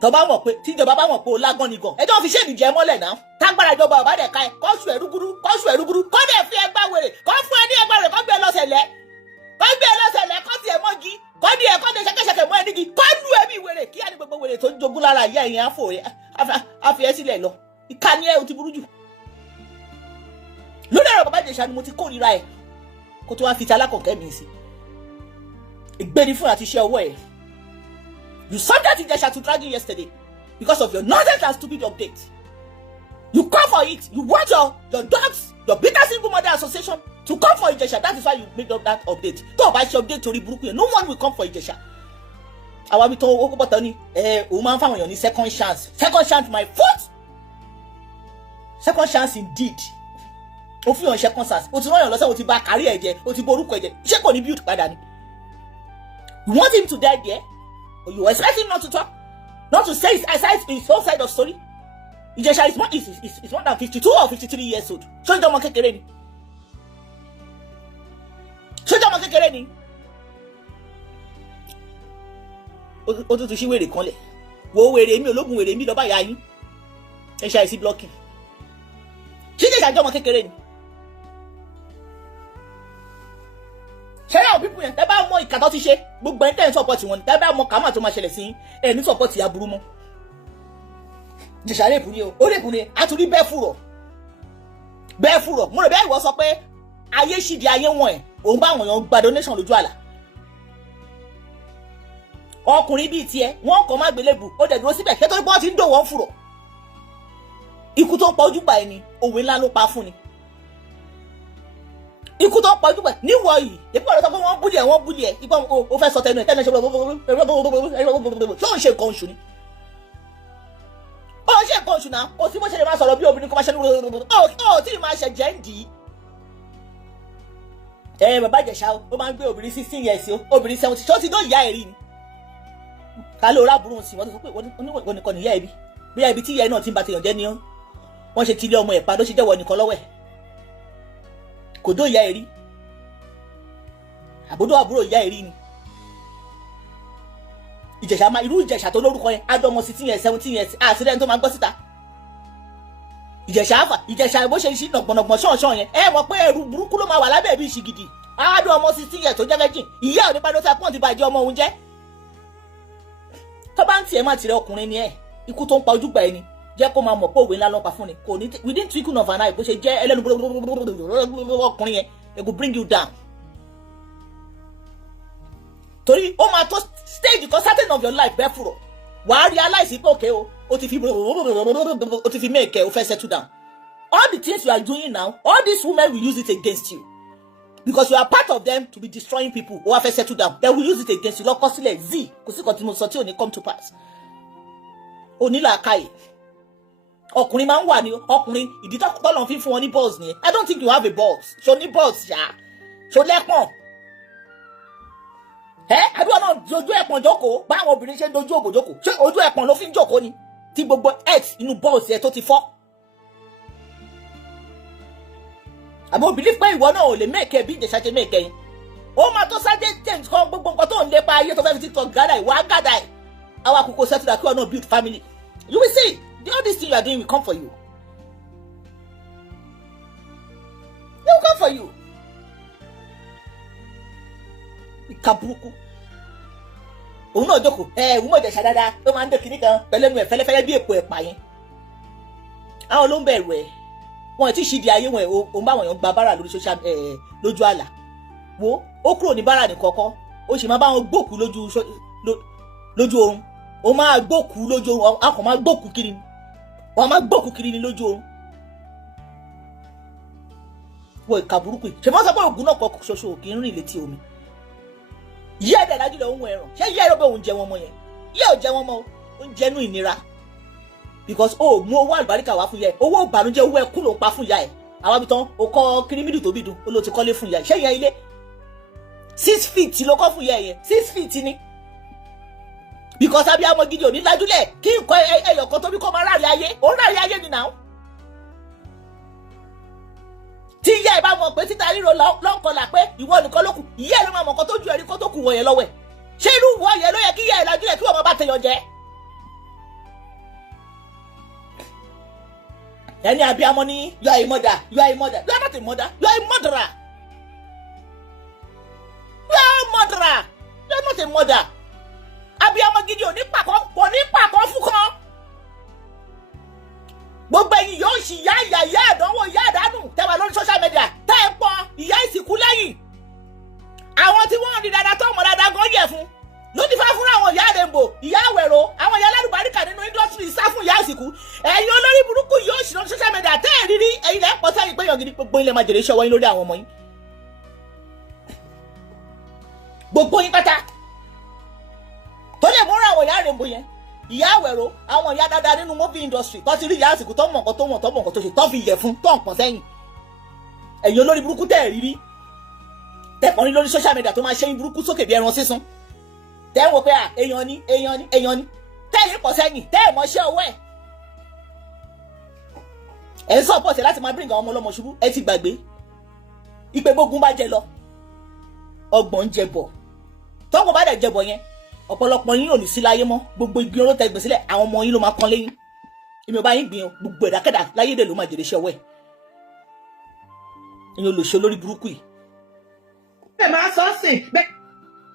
Tọ́ba mọ̀ pé tíjọba bá mọ̀ pé o lágán ni gan ẹjọ́ fi ṣéèdì jẹ mọ́lẹ̀ náà tágbára ìjọba ọ̀bá dẹ̀ ka ẹ̀ kọ́sù ẹ̀rúgúrú kọ́ dẹ̀ fi ẹgbà wèrè kọ́ fún ẹ ní ẹgbà wèrè kọ́ gbé lọ́sẹ̀lẹ̀ kọ́ tiẹ̀ mọ́gi kọ́ di ẹ̀ kọ́ dẹ̀ ṣẹ̀kẹ̀ṣẹ̀kẹ̀ mọ́ ẹ nígi kọ́ lu ẹbí wèrè kí á ní gbogbo wèrè tó jogún lára ìyá ìyẹn àfi ẹ sílẹ̀ lọ ìkànnì ẹ o ti burú jù. lórí ẹ̀rọ bàbá Ìjẹ̀ṣà ni mo ti kórìíra ẹ̀ kó tó wá fi ti alákọ̀ọ́kẹ́ mi sí ìgbéni fún àti iṣẹ́ ọwọ́ ẹ̀. You subject Ìjẹ̀ṣà to dragging yesterday because of your nonsense and stupid update. You come for it. You want your dogs, your bitter single mother association to come for Ìjẹ̀ṣà. That is why you made up that update. Tó o bá ṣe update torí burúkú yẹn, no one will come for Ìjẹ̀ṣà. Àwa bí tó o kó bọ́tọ̀ ni o máa ń fáwọn èèyàn ní second chance. Second chance my foot. Second chance indeed. O fi hàn second chance. O ti rán yàn lọ́sẹ̀, o ti bà kárí ẹ̀ jẹ́, o ti borúkọ ẹ̀ jẹ́. Ṣé kò ní build padà ni? You want him to die there? Or you expect him not to talk? Not to say his whole side of story? Ìjẹ̀ṣà is more than 52 or 53 years old. Ṣé ìjọba kékeré ni? O tún ti ṣí wèrè kan lẹ̀. Wo wèrè mi ológun wèrè mi lọ bá ìyá yín. Ẹ ṣe àìsí blocking. Ṣé Ìjẹ̀ṣà ìjọba kékeré ni? Ṣẹ́yà òbí yẹn tẹ́ bá mọ ìkà tó ti ṣe gbogbo ẹni tẹ́ ń sọ́pọ̀tì wọn tẹ́ bá mọ kàmá tó máa ṣẹlẹ̀ sí ẹ̀ ní sọ́pọ̀tì aburú mọ́. Ìjẹ̀ṣà rèébù ni o ó rèébù ni a tún rí bẹ́ẹ̀ fúrọ̀ mo rò bẹ́ẹ̀ ìwọ sọ pé ayé ṣìdí ayé wọn ẹ̀ òun bá àwọn èèyàn gba donation lójú àlà. Ọkùnrin bíi tiẹ̀ wọ́n kàn má gbélébù ó dẹ̀ dúró síbẹ̀ kí tó bọ́ ti ń dò wọ́n fúrọ̀. Ikú tó ń pa ojú pa ẹni òwe ńlá ló pa fún ni. Ikú tó ń pa ojú pa níwọ̀ yìí èpò ọ̀rọ̀ sọ pé wọ́n búlì ẹ̀ ipò o fẹ́ sọ tẹnu ẹ̀ tẹ́lẹ̀ ṣe tó ń ṣe nǹkan oṣù ni. Ó ń ṣe nǹkan oṣù náà kò sí bó ṣe lè máa sọ̀rọ̀ bí obìnrin kò máa ṣe ní ó tí ì máa ṣe jẹ́ ń dì í. Bàbá Ìjẹ̀ṣà ó máa ń gbé obìnrin 16 years o obìnrin 70 ṣé ó ti dó ìyá ẹ̀ rí ni. ká ló rábùrún sí wọ́n tó sọ pé wọ́n nìkan nìyá ẹ̀ bí bóyá ibi tí ìyá ẹ̀ náà ti ń ba tèèyàn jẹ́ ni wọ́n ṣe ti ilé ọmọ ẹ̀ pa ló ṣe jẹ́wọ́ nìkan lọ́wọ́ ẹ̀ kò dó ìyá ẹ̀ rí àbúdó àbúrò ìyá ẹ̀ rí ni. Ìjẹ̀ṣà máa irú Ìjẹ̀ṣà tó lórúkọ yẹn adọmọ 16 years 17 years àtìlẹ́yìn tó máa gbọ́ síta. Ìjẹ̀ṣà bó ṣe ṣí nàgbọ̀nàgbọ̀n ṣọ̀ọ̀ṣọ̀ yẹn ẹ mọ̀ pé ẹrù burúkú ló máa wà lábẹ́ bí ìṣìgìdì àádọ́ ọmọ 16 years tó jẹ́ virgin ìyá ò ní pẹ́ lọ́sẹ̀ pọ́ǹtì bàjẹ́ ọmọ òun jẹ́. tó bá ń tiẹ̀ máa tirẹ̀ ọkùnrin ni ẹ̀ ikú tó ń pa ojúgbà ẹni jẹ́ kó máa mọ̀ pé òwe ńlá lọ́pàá fún ni kò ní within twinkling of an eye bó ṣe jẹ́ ẹlẹ́nu ọkùnrin yẹn it go bring you down. torí ó máa tó stage kan certain of your life bẹ́ẹ̀ fúrọ̀ wàá realize pé òkè o ti fi make o fẹ́ settle down. All the things you are doing now all these women will use it against you because you are part of them to be destroying people o wá fẹ́ settle down they will use it against you lọ́kọ́ sílẹ̀ z kò sí kan tí mo sọ tí ò ní come to pass. onílàákàyè ọkùnrin máa ń wà ní ọkùnrin ìdí tọ́lọ́ fi fún wọn ní balls nìyẹn I don't think you have a balls ṣo ní balls ṣá ṣo lẹ́pọ̀n àdúrà náà dojú ẹ̀pọ̀n jókòó báwọn obìnrin ṣe ń dojú òbò jókòó ṣé ojú ẹ̀pọ̀n ló fi ń jókòó ni tí gbogbo x inú balls yẹn tó ti fọ́. àmọ́ believe pé ìwọ náà ò lè mẹ́ẹ̀kẹ́ bí Ìjẹ̀ṣà ṣe mẹ́ẹ̀kẹ́ yín ó máa tó sáré change kan gbogbo nǹkan tó ń lépa ayé tó fẹ́ fi TikTok gádà ìwà gádà ẹ̀ àwọn àkókò settle that you are not build family you will see all these things you are doing will come for you. They will come for you. Ìka burúkú òun náà jókòó òun mọ̀ Ìjẹ̀ṣà dáadáa ó máa ń dé kinní kan pẹ̀lú ẹnu ẹ̀ fẹ́lẹ́fẹ́lẹ́ bí èpo ẹ̀pà yẹn àwọn ló ń bẹ̀rù ẹ̀ wọn ti ṣì di ayé wọn òun bá wọn yàn gba bára lórí social lójú àlà wo ó kúrò ní bára nìkan kọ́ ó sì máa bá wọn gbókù lójú oorun ó máa gbókù lójú oorun a kò máa gbókù kiri ni wọn máa gbókù kiri ni lójú oorun wọ ìka burúkú yìí ṣèfọ́n sọ pé ògùn náà kọ ṣoṣo kì í rìn létí omi yíyá ẹ̀dá dájú lọ ohun ẹ̀ràn ṣé yíyá ẹ̀rọ bẹ́ẹ̀ òun jẹ wọn mọ yẹn yíyá ò jẹ wọn mọ ó ń jẹnu ìnira because o mú owó àlùbáríkà wá fún yá ẹ owó ìbànújẹ́ owó ẹkún ló ń pa fún yá ẹ àwọn ibi tán o kọ́ kírímìdì tó bí dùn ó ló ti kọ́lé fún yá ẹ ṣé yẹn ilé 6 feet ló kọ́ fún yá ẹ yẹn 6 feet ni because abiyamọ gidi ò ní lájúlẹ̀ kí nǹkan ẹyọ̀kan tó bí kó máa ráàrí ayé òun ráàrí ayé ni náà tí ìyá ẹ bá mọ̀ pé títa ríro lọ́nkọlà pé ìwọ nìkan ló kù ìyá ẹ ló máa mọ̀ nǹkan tó ju ẹ̀rí kó tó kù wọ̀ yẹn lọ́wọ́ ẹ̀ ṣé irú wọ̀ yẹn ló yẹ kí ìyá ẹ lájúlẹ̀ kí wọ́n máa bá tẹ̀yàn jẹ́. ẹni abiyamọ ni you are a mother you are a mother you are not a mother you are a murderer you are a murderer you are not a mother abiyamọ gidi ò ní pàkọ́ fún kan gbogbo ẹ̀yin yóò ṣì yá ìyá àdánwò ìyá àdánù tẹ́wà lórí social media tẹ́ ẹ pọ̀ ìyá ìsìnkú lẹ́yìn àwọn tí wọ́n rí dáadáa tó mọ̀ dáadáa gan yẹ̀ fún ló ti fẹ́ fúnra àwọn ìyá àrèmbò ìyá àwẹ̀rọ àwọn ìyá alárùbáríkà nínú industry sá fún ìyá ìsìnkú ẹ̀yin olórí burúkú yóò ṣì lórí social media tẹ́ ẹ̀ rírí ẹ̀yin lẹ́ pọ̀ sẹ́yìn pé yàn gidi gbogbo ilẹ̀ máa jèrè iṣẹ́ wọ́n lórí àwọn ọmọ yín gbogbo yín pátá tó lè múra àwọn ìyá àrèmbò yẹn ìyá àwẹ̀rọ àwọn ìyá dáadáa nínú movie industry tó ti rí ìyá ìsìnkú tó mọ̀ nǹkan tó mọ̀ tó mọ̀ nǹkan tó ṣe tó fi yẹ̀ fún tó nǹkan sẹ́yìn ẹ̀yin olórí burúkú tẹ́ ẹ̀ rírí tẹ́kàn ní lórí social media tó máa ṣẹ́yìn burúkú sókè bí ẹran sísun tẹ́ ń wò pé èèyàn ni tẹ́yìn pọ̀ sẹ́yìn tẹ́ ẹ̀ mọ́ṣẹ́ ọwọ́ ẹ̀ ń sọ́pọ̀tì láti máa bring àwọn ọmọ ọlọ́mọ ṣubú ẹ ti gbàgbé ìpè gbógun bá jẹ lọ ọgbọ̀n ń jẹbọ̀ tọ́gbọ̀n bá dẹ̀ jẹbọ̀ yẹn ọ̀pọ̀lọpọ̀ yín ò ní sí láyé mọ́ gbogbo igi oró tẹ gbìn sílẹ̀ àwọn ọmọ yín ló máa kán lẹ́yìn èmi ò bá yín gbìn gbogbo ẹ̀dákẹ́dà láyé dẹ̀ ló máa jèrè iṣẹ́ ọwọ́ ẹ̀ ìyẹn olùṣe olórí burúkú yìí. bẹ́ẹ̀ máa sọ ọ́ sìn bẹ́ẹ̀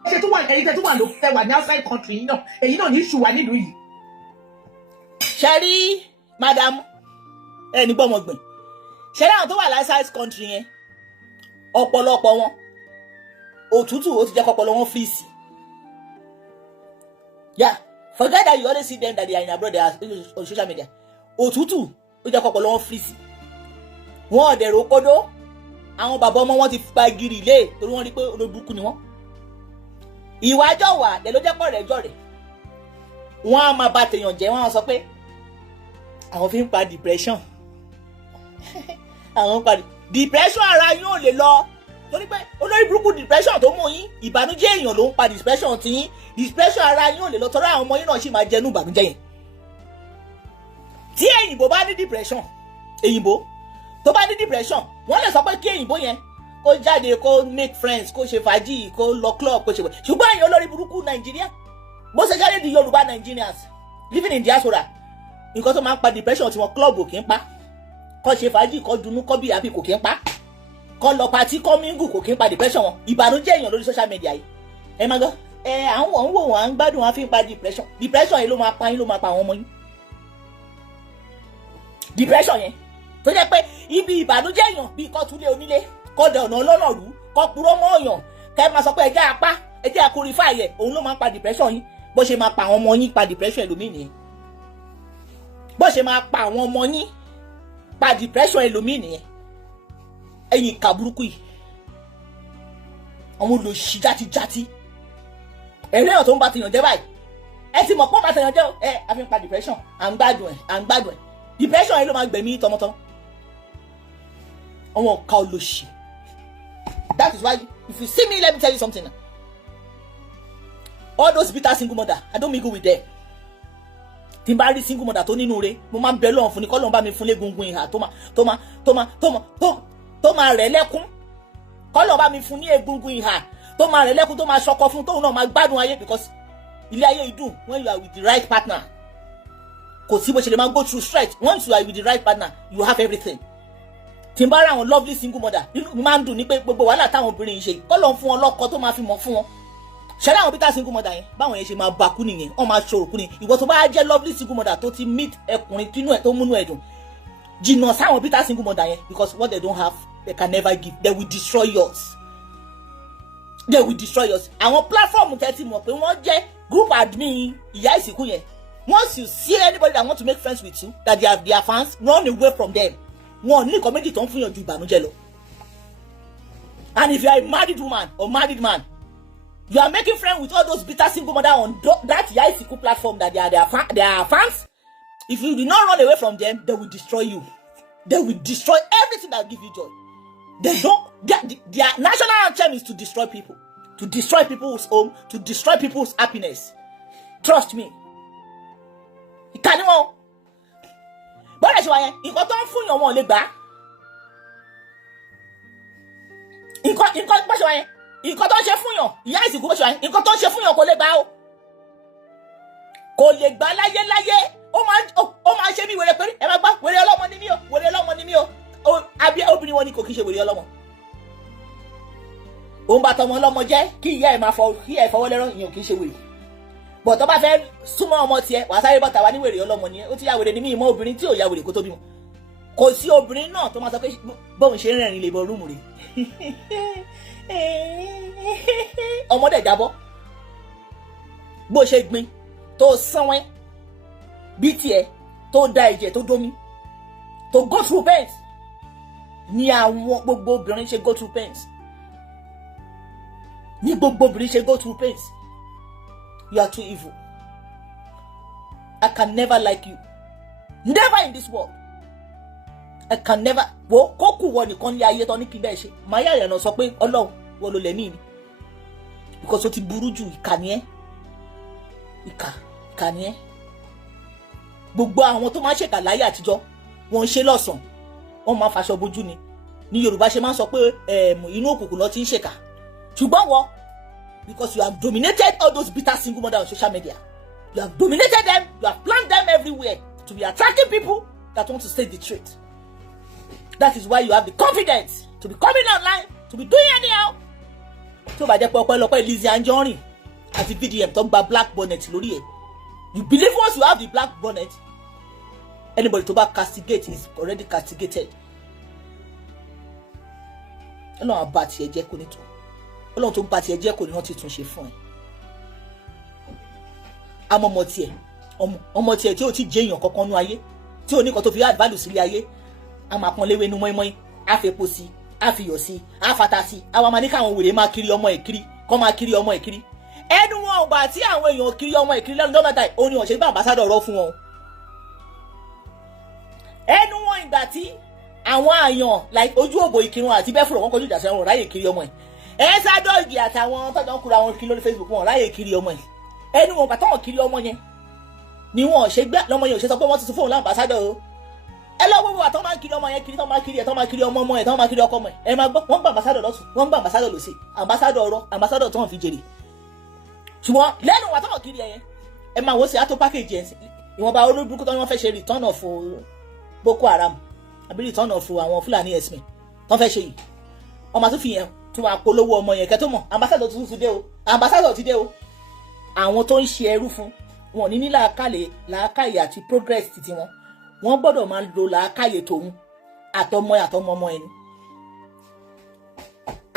ṣe tó wà ẹ̀yin tẹ́ tó wà ló fẹ́ wà ní outside country yìí náà èyí náà ní ìṣù wà nílùú yìí. ṣe rí madam ẹni gbọ́mọ gbìn ṣe rí àwọn tó wà outside country yẹn ọ̀pọ̀lọpọ̀ wọn òtútù ó ti jẹ́ kọ́pọ̀lọ wọn fíìsì. Yeah, forget that you always see them that they are in abroad, they are on social media. Òtútù ó jẹ́ kọ́pọ̀lọ wọn fíìsì. Wọ́n ọ̀dẹ̀ rò kódó àwọn bàbá ọmọ wọn ti fa gírí ilé torí wọ́n rí pé olóbùkún ni wọ́n. Ìwájọ́ wà lẹ́ ló jẹ́ pọ̀ rẹ̀ jọ rẹ̀. Wọ́n á máa bá tèèyàn jẹ́ wọ́n á sọ pé àwọn fi ń pa depression àwọn pa depression ara yín ò lè lọ torí pé olórí burúkú depression tó mú yín ìbànújẹ́ èèyàn ló ń pa depression tí yín depression ara yín ò lè lọ torí àwọn ọmọ yín náà sì máa jẹnu ìbànújẹ́ yẹn. tí èyìnbó bá ní depression èyìnbó tó bá ní depression wọ́n lè sọ pé kí èyìnbó yẹn kó jáde kó make friends kó ṣe fàájì kó lọ club kó ṣe wẹ̀ ṣùgbọ́n èyàn olórí burúkú nàìjíríà bó ṣe jáde di yorùbá Nigerians living in diaspora nǹkan tó máa ń pa depression tí wọn club ò kí ń pa kó ṣe fàájì kó dunú kó bí àbí kò kí ń pa kó lọ pàtí kó mingu kò kí ń pa depression wọn ìbànújẹ́ èèyàn lórí social media yìí ẹ máa gbọ́ àwọn ń wò wọn à ń gbádùn wọn fi ń pa depression yìí ló máa pa yín ló máa pa àwọn ọmọ yín depression yẹn tó jẹ́ pé ibi ìbànújẹ́ èèyàn bíi kó túlé onílé kó dẹ ọ̀nà ọlọ́nà rú kó purọ́ mọ́ èèyàn kẹ́ máa sọ pé ẹjẹ́ apá ẹjẹ́ akórífà yẹ òun ló máa ń pa depression yín bó ṣe máa pa àwọn ọmọ yín pa depression ẹlòmíì nìyẹn bó ṣe máa pa àwọn ọmọ yín pa depression ẹlòmíì nìyẹn ẹ̀yin ìka burúkú yìí àwọn olùsí játíjátí ẹ̀rí èèyàn tó ń bá ti yàn jẹ́ báyìí ẹ ti mọ̀ pọ́n bá ti yàn jẹ́ a fi ń pa depression à ń gbádùn ẹ̀ depression yẹn ló máa gbẹ̀mí tọmọtọmọ àwọn ọ̀ka olùsí. That is why if you see me, let me tell you something. All those bitter single mother, I don't mingle with them. Tí n bá rí single mother tó nínú rẹ̀, mo máa ń bẹ Ọlọ́run fún ni kọ́ lọ́n bá mi fún légungun ìhà tó máa rẹ̀ lẹ́kún. Kọ́ lọ́n bá mi fún ní egungun ìhà tó máa rẹ̀ lẹ́kún tó máa ṣọkọ fún tóun náà máa gbádùn ayé because ilé ayé yìí dùn when you are with the right partner. Kò sí bó ṣe lè máa go through stress. Once you are with the right partner, you have everything. Tí n bá ra àwọn lovely single mother nínú mi máa ń dùn ní pé gbogbo wàhálà táwọn obìnrin yìí ṣe kọ́ lọ́n fún wọn lọ́kọ tó máa fi mọ̀ fún wọn ṣẹlẹ̀ àwọn bitter single mother yẹn báwọn yẹn ṣe máa bakú nìyẹn wọ́n máa ṣòro kú ni ìwọ tó bá jẹ́ lovely single mother tó ti meet ẹkùnrin tínú ẹ̀ tó múnú ẹ̀ dùn jìnnà sáwọn bitter single mother yẹn because what they don't have they can never give they will destroy yours àwọn platform tẹ́ ti mọ̀ pé wọ́n jẹ́ group admin ìyá ìsìnkú yẹn once you see anybody that want to make friends with you that they are their fans run away from them wọn ní nǹkan méjì tó ń fún yàn ju ìbànújẹ́ lọ and if you are a married woman or married man you are making friends with all those bitter single mother on that yaisiku platform that they are fans if you do not run away from them they will destroy you they will destroy everything that give you joy their national anthem is to destroy people's home to destroy people's happiness trust me ìkànnì wọn bọ́dẹ̀ ṣe wá yẹn nǹkan tó ń fún yàn wọn lè gbà á nǹkan bọ́ ṣe wá yẹn nǹkan tó ń ṣe fún yàn ìyá ìsìnkú bọ́ ṣe wá yẹn nǹkan tó ń ṣe fún yàn kò lè gbà á o kò lè gbà láyé ó máa ṣe bí wèrè pé ẹ máa gbá wèrè ọlọ́mọ ni mí o àbí obìnrin wọn ni kò kí ṣe wèrè ọlọ́mọ òun bá tọmọ ọlọ́mọ jẹ́ kí ìyá ẹ̀ máa fọwọ́ lẹ́rọ̀ ìyẹn ò kí ṣe wèrè bọ̀ tó bá fẹ́ súnmọ́ ọmọ tiẹ̀ wà sáré bọ́ta wá ní wèrè ọlọ́mọ ni ó ti ya wèrè ní mí ìmọ̀ obìnrin tí ò ya wèrè kó tó bímọ kò sí obìnrin náà tó máa sọ pé bóun ṣe ń rẹ̀rìn lè bọ rúùmù rẹ̀ ọmọdé jábọ́ bó ṣe gbin tó sánwẹ́ bí tiẹ̀ tó da ẹ̀jẹ̀ tó dómi tó go through pains ní àwọn gbogbo obìnrin ṣe go through pains ní gbogbo obìnrin ṣe go through pains. You are too evil. I can never like you. Never in this world. I can never. Wo kókù wọ nìkan ní ayé tó ní kí bẹ́ẹ̀ ṣe. Màá yà sọ pé Ọlọ́run wọ́n ló lẹ́mí mi. Because ó ti burú jù ìkà ni ẹ́. Ìkà ni ẹ́. Gbogbo àwọn tó máa ń ṣèkà láyé àtijọ́ wọ́n ń ṣe lọ́sàn-án. Wọ́n máa ń faṣọ bojú ni. Ní Yorùbá ṣe máa ń sọ pé inú òkùnkùn ló ti ń ṣèkà. Ṣùgbọ́n wọ́n because you have dominated all those bitter single mothers on social media. You have dominated them. You have planted them everywhere to be attracting people that want to say the truth. That is why you have the confidence to be coming online, to be doing anyhow. Tó bá jẹ́ pé ọpẹ́lọpẹ́ Lizzy Anjorin àti VDM tó gba black bonnet lórí ẹ̀. You believe once you have the black bonnet, anybody tó bá castigate is already castigated. Ọlọ́run àbá tiẹ̀ jẹ́ kó nítorí. Ọlọ́run tó ń bá tiẹ̀ jẹ́ kò ní wọ́n ti tún ṣe fún ẹ. Àmọ́ ọmọ tiẹ̀ tí ò ti jẹ́ èèyàn kankan nú ayé tí ò ní kan tó fi add value sílé ayé a máa pọ́n léwé inú mọ́ínmọ́ín á fi epo sí á fi iyọ̀ sí á fata sí àwa máa ní káwọn wèrè máa kiri ọmọ ẹ̀ kiri kọ́ máa kiri ọmọ ẹ̀ kiri ẹnu wọn ò gbà tí àwọn èèyàn kiri ọmọ ẹ̀ kiri lẹ́nu lọ́mọdà òun ni ọ̀ṣẹ́ bá àmbásádọ̀ rọ́ fún wọn ẹnu wọn ìgbà tí àwọn àyàn like ojú òbò Ìkírun àti Bẹ́fúrò wọn kọjú ìjà sí wọn ráyè kiri ọmọ ẹ̀ Sádọ́ọ̀gì àtàwọn tọ́jọ́ ń kura wọn kiri lórí Facebook wọn ráyè kiri ọmọ ẹ̀ ẹnu wọn bàtọ́ wọn kiri ọmọ yẹn ni wọn ṣe gbẹ lọmọ yẹn ò ṣe sọ pé wọ́n ti tún fóun láǹbàṣádọ̀ o ẹ lọ gbogbo àtọ́ máa ń kiri ọmọ yẹn kiri tọ́ máa kiri ẹ̀ tọ́ máa kiri ọmọ ẹ̀ tọ́ máa kiri ọkọ ọmọ ẹ̀ máa gbọ́ wọ́n gba àmbàsádọ̀ lọ́sùn wọ́n gba àmbàsádọ̀ lọ́sì àmbàsádọ̀ ọ̀rọ̀ àmbàsádọ̀ tó hàn fi jèrè ṣùgbọ́n lẹ́nu wà tọ́wọ̀ kiri ẹ̀yẹn ẹ máa wò sí àtó pákéjì ẹ̀ ìwọ̀nba olódùkú tó wọ́n fẹ́ ṣe return of Boko Haram àbí return of àwọn Fúlàní ẹ̀sìn tó fẹ́ ṣe yìí ọmọ tó fi yẹn tún máa polówó ọmọ yẹn kẹ́tọ́ mọ̀ àmbàsádọ̀ tuntun ti dé o àmbàsádọ̀ ti dé o àwọn tó ń ṣe ẹrú fún wọn ní làákàyè àti progress titi wọn wọ́n gbọ́dọ̀ máa lo làákàyè tòun àtọmọ ẹni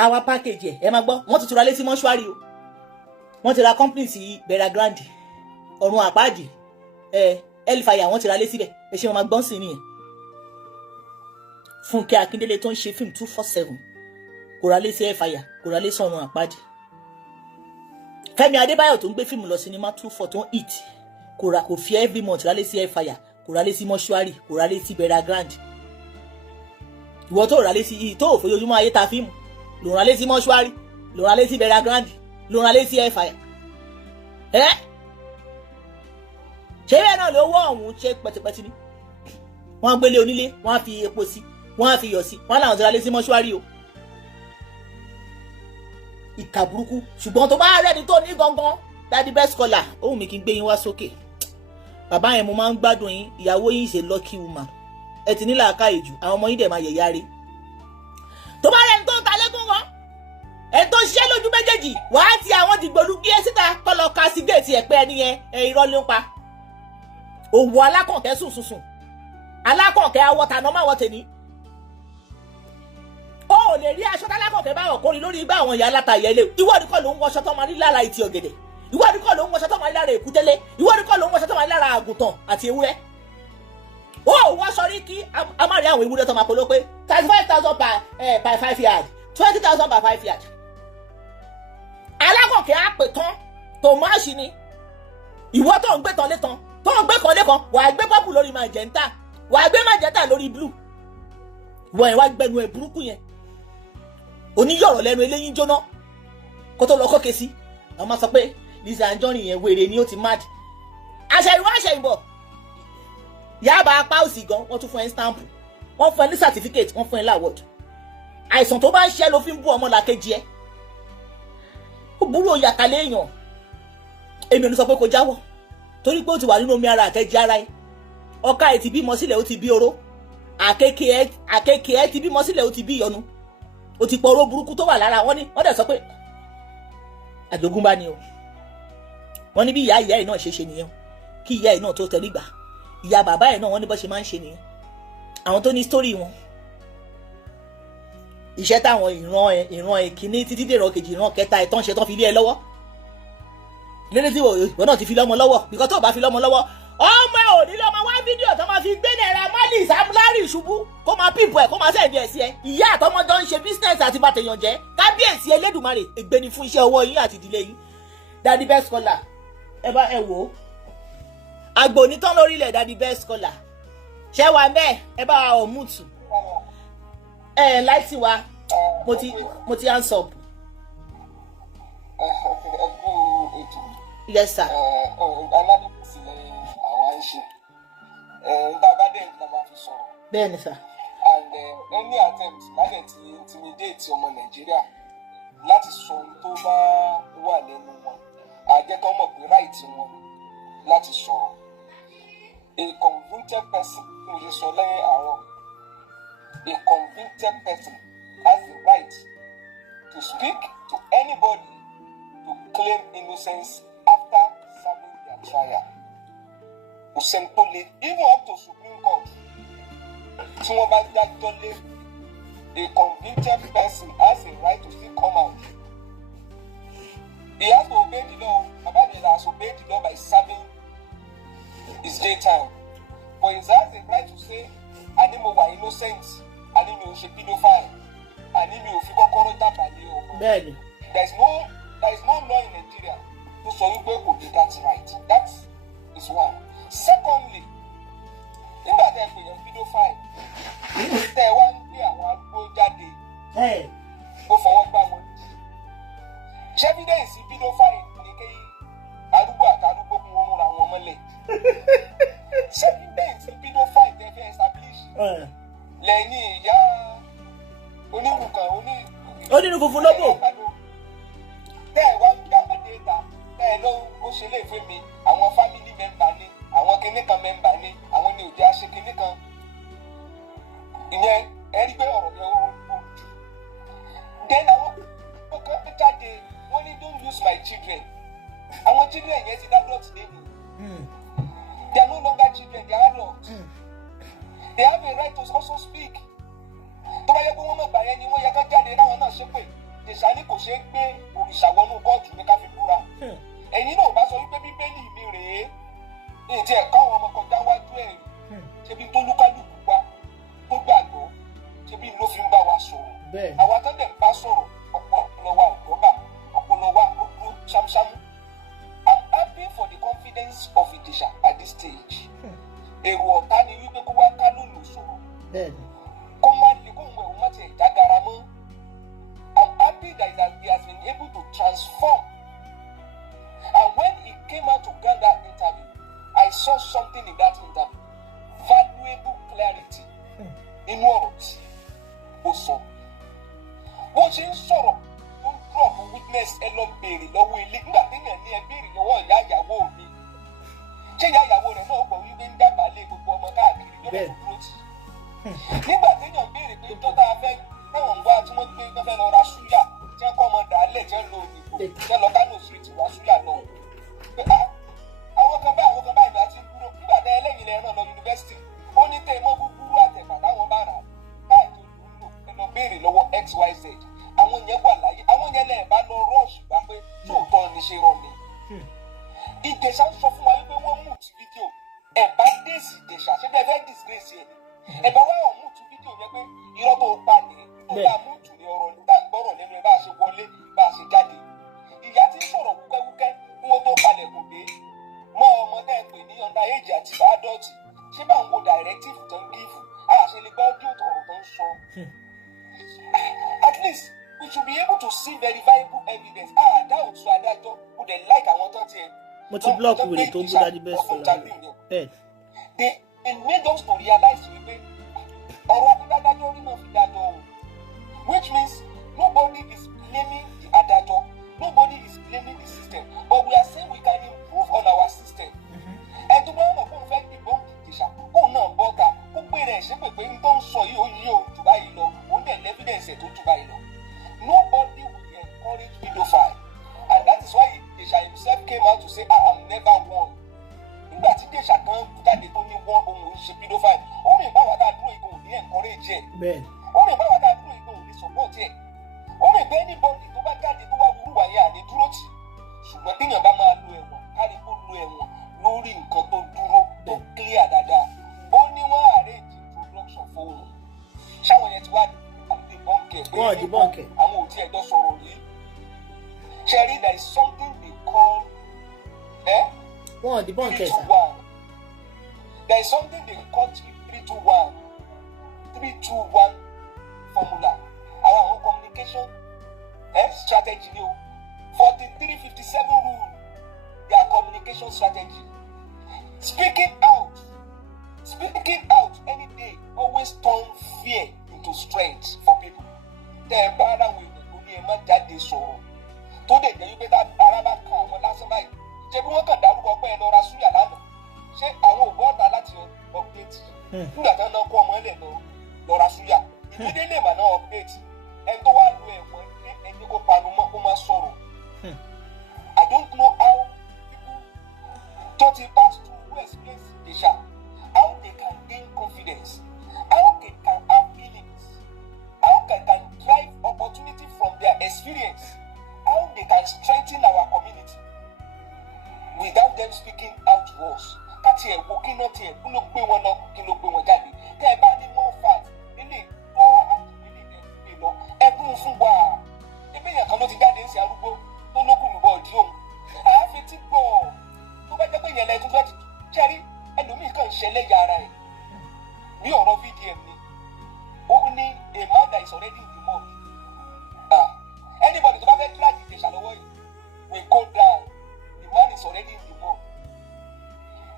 àwa package ẹ máa gbọ́ wọ́n ti tura létí mọ́ṣúárì o wọ́n ti ra company sí Bẹ̀rẹ̀ Grand ọ̀run àpáàdì Hellfire wọ́n ti ra létí bẹ̀ ẹ ṣe wọn máa gbọ́n sí nìyẹn Fúnkẹ́ Akíndélé tó ń ṣe fíìmù 247 kò ra létí Hellfire kò ra létí ọ̀run àpáàdì Fẹ́mi Adébáyọ̀ tó ń gbé fíìmù lọ sinimá 24 tó ń hit kò fi every month ra létí Hellfire kò rálé sí mọ́ṣúárì kò rálé sí Bẹ̀rẹ̀ Grand ìwọ tó rálé sí yìí tó òfojoojúmọ́ ayé ta fíìmù ló rálé sí mọ́ṣúárì ló rálé sí Bẹ̀rẹ̀ Grand ló rálé sí Hellfire ṣé bẹ́ẹ̀ náà lówó ọ̀hún ṣe pẹ̀tipẹ̀ti ni wọ́n gbélé onílé wọ́n á fi epo sí wọ́n á fi iyọ̀ sí wọ́n láwọn ti rálé sí mọ́ṣúárì o ìkà burúkú ṣùgbọ́n tó bá rẹ́ni tó ní gangan Daddy Best Scholar ohun mi kì í gbé yín wá sókè bàbá yẹn mo máa ń gbádùn yín ìyàwó yín ṣe lucky woman ẹ ti ní làákàyè jù àwọn ọmọ yín dẹ̀ máa yẹ̀yà rí tó bá rẹ̀ ń tó ń ta lẹ́gùn wọn ẹ tó ṣiṣẹ́ lójú méjèèjì wàá ti àwọn dìgbòlù gbé síta kọ́ lọ ka sí géètì ẹ̀pẹ́ ẹni yẹn irọ́ ló ń pa òwò alákọ̀ọ́kẹ́ sùn alákọ̀ọ́kẹ́ awọ́ta náà máa wọ́ tèmi ó ò lè rí aṣọ tálákọ̀ọ́kẹ́ báwọ̀ kórìí lórí igbá àwọn ìyá aláta ìyá ilé ìwọ ni kọ́ ló ń wọṣọ tó máa rí lára ìtì ọ̀gẹ̀dẹ̀ ìwọ ni kọ́ ló ń wọṣọ tó máa rí lára èkútélé ìwọ ni kọ́ ló ń wọṣọ tó máa rí lára àgùntàn àti ewúrẹ́ ó wọṣọ rí kí a máa rí àwọn ewúrẹ́ tó máa polówó pé 35,000 per 5 yard 20,000 per 5 yard alákọ̀ọ́kẹ́ á pè tán tòmáṣì ni ìwọ tó ń gbé tán létan tó ń gbé kan lékan wàá gbé pọ́pù lórí magenta wàá gbé magenta lórí blue wọ́n yẹn wá gbẹnu ẹ̀ burúkú yẹn oníyọ̀rọ̀ lẹ́nu eléyín jóná kó tó lọ kókè sí àwọn máa sọ pé Lizzy Anjorin yẹn wèrè ni ó ti mad àṣẹ̀yìnwá àṣẹ̀yìnbọ̀ yàbá apá òsì gan wọ́n tún fún ẹ stamp wọ́n fún ẹ ní certificate wọ́n fún ẹ láwọ̀d àìsàn tó bá ń ṣe ló fi ń bú ọmọ làkejì ẹ ó burú òyàkálẹ̀ èèyàn èmi ò ní sọ pé kó jáwọ́ torí pé ó ti wà nínú omi ara àtẹ̀jẹ́ ara ẹ ọkà ẹ ti bímọ sílẹ̀ ó ti bí oró àkekèé ẹ ti bímọ sílẹ̀ ó ti bí ìyọnu ó ti pọ̀ oró burúkú tó wà lára wọn ni wọ́n dẹ̀ sọ pé àjogúnbá ni o wọ́n ní bí ìyá ẹ̀ náà ṣe nìyẹn kí ìyá ẹ̀ náà tó tẹ̀lé gbà ìyá bàbá ẹ̀ náà wọ́n ní bó ṣe máa ń ṣe nìyẹn àwọn tó ní sítórì wọn iṣẹ́ táwọn ìran ìkíní títí dèrò kejì ìran kẹta ẹ̀ tán ṣe tán fi lé ẹ lọ́wọ́ lédè tí ìwọ náà ti fi lọ́mọ lọ́wọ́ bìkọ́ tó bá fi lọ́mọ lọ́wọ́ ọmọ ẹ̀ ò ní lọ́mọ wá fídíò tó máa fi gbé Naira Marley Sam Larry ṣubú kó máa pípọ̀ ẹ̀ kó máa sẹ́ẹ̀dì ẹ̀ sí ẹ ìyá àtọmọdé ń ṣe business àti bàtẹ̀yàn jẹ́ kábíyèsí Elédùmarè ègbéni fún iṣẹ́ ọwọ́ yín àti ìdílé yín Daddy Best Scholar ẹ bá ẹ wò ó àgbò onítàn lórílẹ̀ Daddy Best Scholar ṣẹ́ wa mẹ́ẹ̀ ẹ bá wa ọ̀mùtù láìsí wa mo ti hands up. Yes sir. aládùúgbò ni àwọn à ń ṣe nígbà bá dé nígbà máa fi sọ̀rọ̀. Bẹ́ẹ̀ni sir. and any attempt láti ti intimidate ọmọ Nàìjíríà láti sọ ohun tó bá wà lẹ́nu wọn àjẹkọ́ mọ̀ pé right wọn láti sọ̀rọ̀. A convicted person mo lè sọ lẹ́yìn àárọ̀ a convicted person has the right to speak to anybody to claim innocence after serving their trial. Òsèǹtólè even up to Supreme Court tí wọ́n bá dájọ́ lé a convicted person has a right to still come out. He has to obey the law. Babangida has obeyed the law by serving his daytime. But he has a right to say, "Àní mo wà innocent, àní mi ò ṣe pedophile, àní mi ò fi kọ́kọ́rọ́ dábàlẹ̀ ọmọ." Bẹ́ẹ̀ni. There is no law in Nigeria to sọ wípé kò dé that right. That is one. Secondly, nígbà tẹ́ ẹ pè yàn fídíò fáìn tẹ́ ẹ wá ń gbé àwọn arúgbó jáde ó fọwọ́ gbá wọn ṣé evidence fídíò fáìn ní kí arúgbó àtàrúgbó kún wọn múra wọn mọ́lẹ̀ ṣé evidence fídíò fáìn tẹ́ fẹ́ establish lẹ́yìn ìyá onírùkàn onírú funfun lóbò tẹ́ ẹ wá ń dábàá déta tẹ́ ẹ ló ó ṣe lè fẹ́ mi àwọn family member ni àwọn kìnnìkan member ni àwọn ni òjì àṣẹ kìnnìkan ìyẹn ẹ rí pé ọ̀rọ̀ yẹn ó jù then àwọn kọ́kọ́ jáde wọ́n ní don't use my children àwọn children yẹn ti dá dọ́ọ̀tì lẹ́nu they are no longer children they are adults they have a right to also speak tó bá yẹ pé wọ́n mọ̀ gbà yẹn ni wọ́n yẹ ká jáde láwọn náà ṣépè tẹ̀sán ní kò ṣeé gbé òrìṣà wọnú kóòtù ní ká fi búra ẹ̀yin náà bá sọ wípé bíbélì mi rèé ní ìdí ẹ̀ka àwọn ọmọ kan dáwájú ẹ̀ ṣebí tó lúkálùkù wa tó gbàgbọ́ ṣebí ló fi ń bá wa sọ̀rọ̀ àwa tó dẹ̀ bá sọ̀rọ̀ ọpọlọ wa ò gbọ́bà ọpọlọ wa ó dúró ṣámṣámú. I'm happy for the confidence of Ìjẹ̀ṣà at this stage. èrò ọ̀tá ni wípé kó wá ká lónìí sọ̀rọ̀ kó má lè kó ń wẹ̀ ó má tiẹ̀ jágara mọ́. I'm happy that he has been able to transform. And when he came out to grant that interview, I saw something in that interview. Valuable clarity. Inú ọ̀rọ̀ tí ó sọ. Bó ṣe ń sọ̀rọ̀ tó ń drop witness ẹ lọ béèrè lọ́wọ́ ilé. Nígbà téèyàn ní ẹ béèrè lọ́wọ́ ìyá ìyàwó mi. Ṣé ìyá ìyàwó rẹ̀ náà gbọ́ wípé ń dàgbà lé gbogbo ọmọ káàkiri lọ́dọ̀ tó dúró tì? Nígbà téèyàn béèrè pé tọ́ta fẹ́ táwọn ń wá tí wọ́n gbé fẹ́ lọ ra ṣúyà tí wọ́n kọ́ ọmọ dàálẹ̀ tí wọ́n lo òyìnbó tí wọ́n lọ Kánò street wá ṣúyà náà. Àwọn kan báyìí ni a ti ń dúró nígbà tẹ ẹlẹ́yìn lẹ́yìn náà lọ yunifásitì ó ní tẹ̀ mọ́ búburú àtẹ̀fà táwọn bá rà báyìí tó lò ẹ lọ béèrè lọ́wọ́ XYZ àwọn yẹn wà láyé àwọn yẹn lẹ́yìn bá lọ rọ́ọ̀ṣì gbà pé tóòtọ́ ni ṣe rọ̀ ni. Ìjẹ̀ṣà ń sọ fún wa wípé wọ́n mú ti fídíò ẹ̀ bá dèsì Ìjẹ̀ṣà ṣé bẹ́ẹ̀ fẹ́ disgrace ẹ̀ ẹ̀ bá wá ọ̀mú ti fídíò yẹn pé irọ́ tó pa ní tó bá mú tù ní ọ̀rọ̀ nígbà gbọ́rọ̀ lẹ́nu ẹ̀ bá a ṣe wọlé bá a ṣe jáde. Ìyá tí ń sọ̀rọ̀ wúkẹ́wúkẹ́ kí wọ́n tó palẹ̀ kò dé mọ́ ọmọ náà pè ní under age àti adult ṣé bá ń wo directive tó ń give àṣẹ lè gbọ́ ojú ọ̀rọ̀ tó ń sọ. At least we should be able to see verifiable evidence. Dá òtún adájọ́ kò dẹ̀ like àwọn tó ti ẹ̀. mo ti block wèrè tó bú dájú bẹ́ẹ̀ sọ̀rọ̀ they made us to realize wípé ọ̀rọ̀ adájọ́ orí náà fi dájọ́ o which means nobody is blaming the adájọ́ nobody is blaming the system but we are saying we can improve on our system. Ẹ tó bá wọn kó n fẹ́ gbìgbọ́n Ìjẹ̀ṣà kóun náà bọ́ta kó pé rẹ̀ ṣé pé n tó ń sọ yìí ó yí o jù báyìí lọ òun dẹ̀ lẹ́fídẹ̀nsì ẹ̀ tó jù báyìí lọ. Nobody will encourage pedophile and that is why Ìjẹ̀ṣà himself came out to say I am never one. Nígbà tí Ìjẹ̀ṣà kan jáde tó ní wọ́n ohun ìṣe pedophile ó rìn báwa ká dúró ìgbò ní encourage ẹ̀ ó rìn báwa ká dúró ìgbò ní support ẹ̀ ó rìn bẹ́ẹ̀ ní bọ́ọ̀dì tó bá jáde tó wá wúrú wáyé àní dúró tì ṣùgbọ́n téèyàn bá máa lo ẹ̀wọ̀n kárí kó lo ẹ̀wọ̀n lórí nǹkan tó dúró tó clear dáadáa ó ní wọ́n arrange introduction fóun ṣáwọn yẹn ti wá debunk pé àwọn ò tí ẹjọ́ sọ̀rọ̀ yìí ṣẹ́rí there is something they call debunk 3-2-1 there is something they call 3-2-1 formula àwọn communication strategy ni o 4357 rule their communication strategy. Speaking out any day always turn fear into strength for people. Tẹ́ ẹ bá ara wọn èèyàn tó ní ẹ má jáde sọ̀rọ̀ tó lè jẹ́ wípé tá ara bá kan àwọn lásán báyìí. Ṣé bí wọ́n kàn dárúkọ pé ẹ lọ ra súyà lánàá? Ṣé àwọn òbọ̀ ọ̀tá láti update? Nígbà tí wọ́n náà kó ọmọ ẹlẹ̀ lọ ra súyà. Ìdílé mà náà update. Ẹni tó wá lu ẹ̀wọ̀n ẹni kó panu mọ́ kó má sọ̀rọ̀. I don't know how people thought it pass through who explains Ìjẹ̀ṣà how they can gain confidence, how they can have feelings, how they can drive opportunity from their experience, how they can strengthen our community without them speaking out to us. Káti ẹ̀ wo kí náà tiẹ̀ kí ló gbé wọn lọ kí ló gbé wọn jáde. Tẹ́ ẹ bá ní more fat nílé tó àtúndì nílé ẹ̀ lọ ẹkún fún wa. Ebi yẹn kan ló ti jáde ń ṣe arúgbó tó lókùn lùbọ̀ ọ̀dí òun. Àáfi tí gbọ̀ tó bá jẹ́ pé yẹn lẹ́tún fẹ́ ti ṣẹ́rí ẹlòmíì kan ṣẹlẹ̀ ya ara ẹ̀ is already in the mud. Anybody to have drag the shallow way will go down. The man is already in the mud.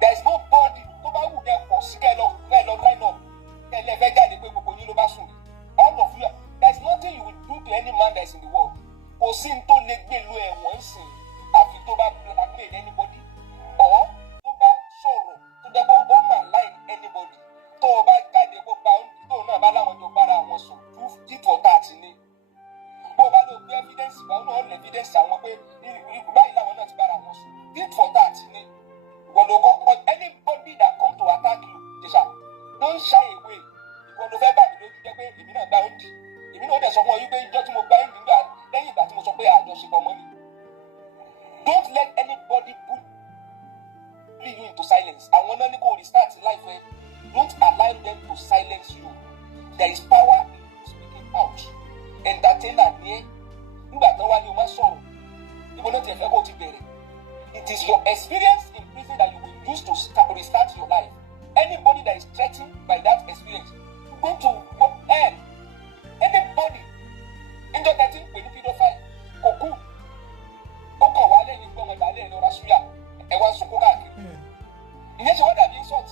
There is nobody to buy who there for scale of line up. All of you, there is nothing you will do to any man that is in the world. Kò sí n tó lè gbé lu ẹ̀wọ̀n sìn àfi tó bá blackmail anybody or tó bá sọ̀rọ̀ tó dẹ́ bó máa line anybody tó o bá jáde kó gba tó náà bá láwọn jọ bára wọn sùn tit for tat ni. Bó o bá lọ gbé evidence wá náà lè evidence àwọn pé báyìí làwọn náà ti bára wọn sùn tit for tat ni. Ìwọ̀n ló kọ́ anybody that come to attack you jẹ́sà don't shy away. Ìwọ̀n ló fẹ́ bá mi lójú jẹ́ pé èmi náà gbá òǹdì èmi náà dẹ̀ sọ fún ọ yí pé ìjọ tí mo gbá òǹdì nígbà lẹ́yìn ìgbà tí mo sọ pé àjọṣepọ̀ mọ́ ni. Don't let anybody bully you into silence. Àwọn náà ní kò restart life ẹ. Don't allow them to silence you. There is power in speaking out. Entertainer ni ẹ nígbà tó wá ní o máa sọ̀rọ̀ ibo ló ti ẹ̀fẹ́ kó o ti bẹ̀rẹ̀. It is your experience in prison that you will use to restart your life. Anybody that is threatened by that experience go to hell. Anybody injọ tẹ̀tí pẹ̀lú pedophile kò kú ó kàn wá lẹ́yìn gbọ́mọ ìbàlẹ̀ ìlọra ṣúyà ẹ̀wọ̀n sunkún káàkiri. Ìyẹn ṣe wọ́n dàbí insult.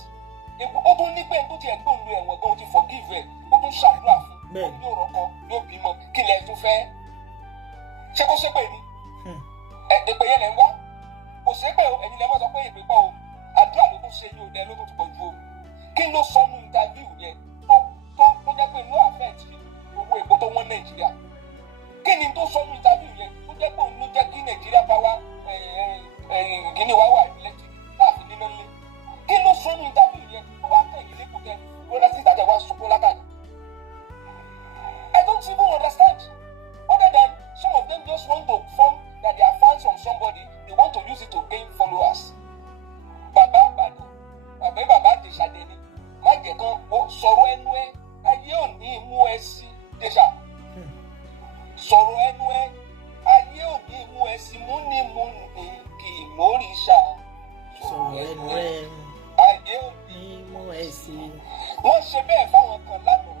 Ó tún ní pé tó ti ẹ̀ gbóhùn lu ẹ̀wọ̀n gan-an ti forgive ẹ̀ ó tún ṣàdúrà fún un yóò rọ́kọ yóò bímọ kí lẹ̀ tún fẹ́. Ṣé kó ṣépè ni? Èpè yẹn lẹ̀ ń wá kò ṣépè o ẹ̀yin lẹ́ mọ́ sọ pé èpè pọ̀ o àdúrà ló tún ṣe yóò dẹ ló tún ti pọ̀ ju o. Kí ló sọ nù interview yẹn tó jẹ́ pé ló affect owó epo tó wọ́n Nàìjíríà? Kí ni tó sọ nù interview yẹn tó jẹ́ pé òun ló jẹ́ kí Nàìjíríà bá wá kíní wá wà electric láàfin nínú ilé? Kí ló sọ nù interview yẹn tó wá kàn yín lẹ́kọ̀ọ́ kẹ́ lọ́dọ̀ sí ìtajà wá sunkún látàrí? I don't even understand. Other than some of them just want to form that they are fans from somebody, they want to use it to gain followers. Bàbá àgbàdo bàbá àdèṣàdé ni má jẹ́ kan ó sọ̀rọ̀ ẹnu ẹ ayé ò ní mú ẹ sí dèṣà sọ̀rọ̀ ẹnu ẹ ayé ò ní mú ẹ sí mú ní kì í mórí ṣá sọ̀rọ̀ ẹnu ẹ ayé ò ní mú ẹ sí. Wọ́n ṣe bẹ́ẹ̀ fáwọn kan lánàá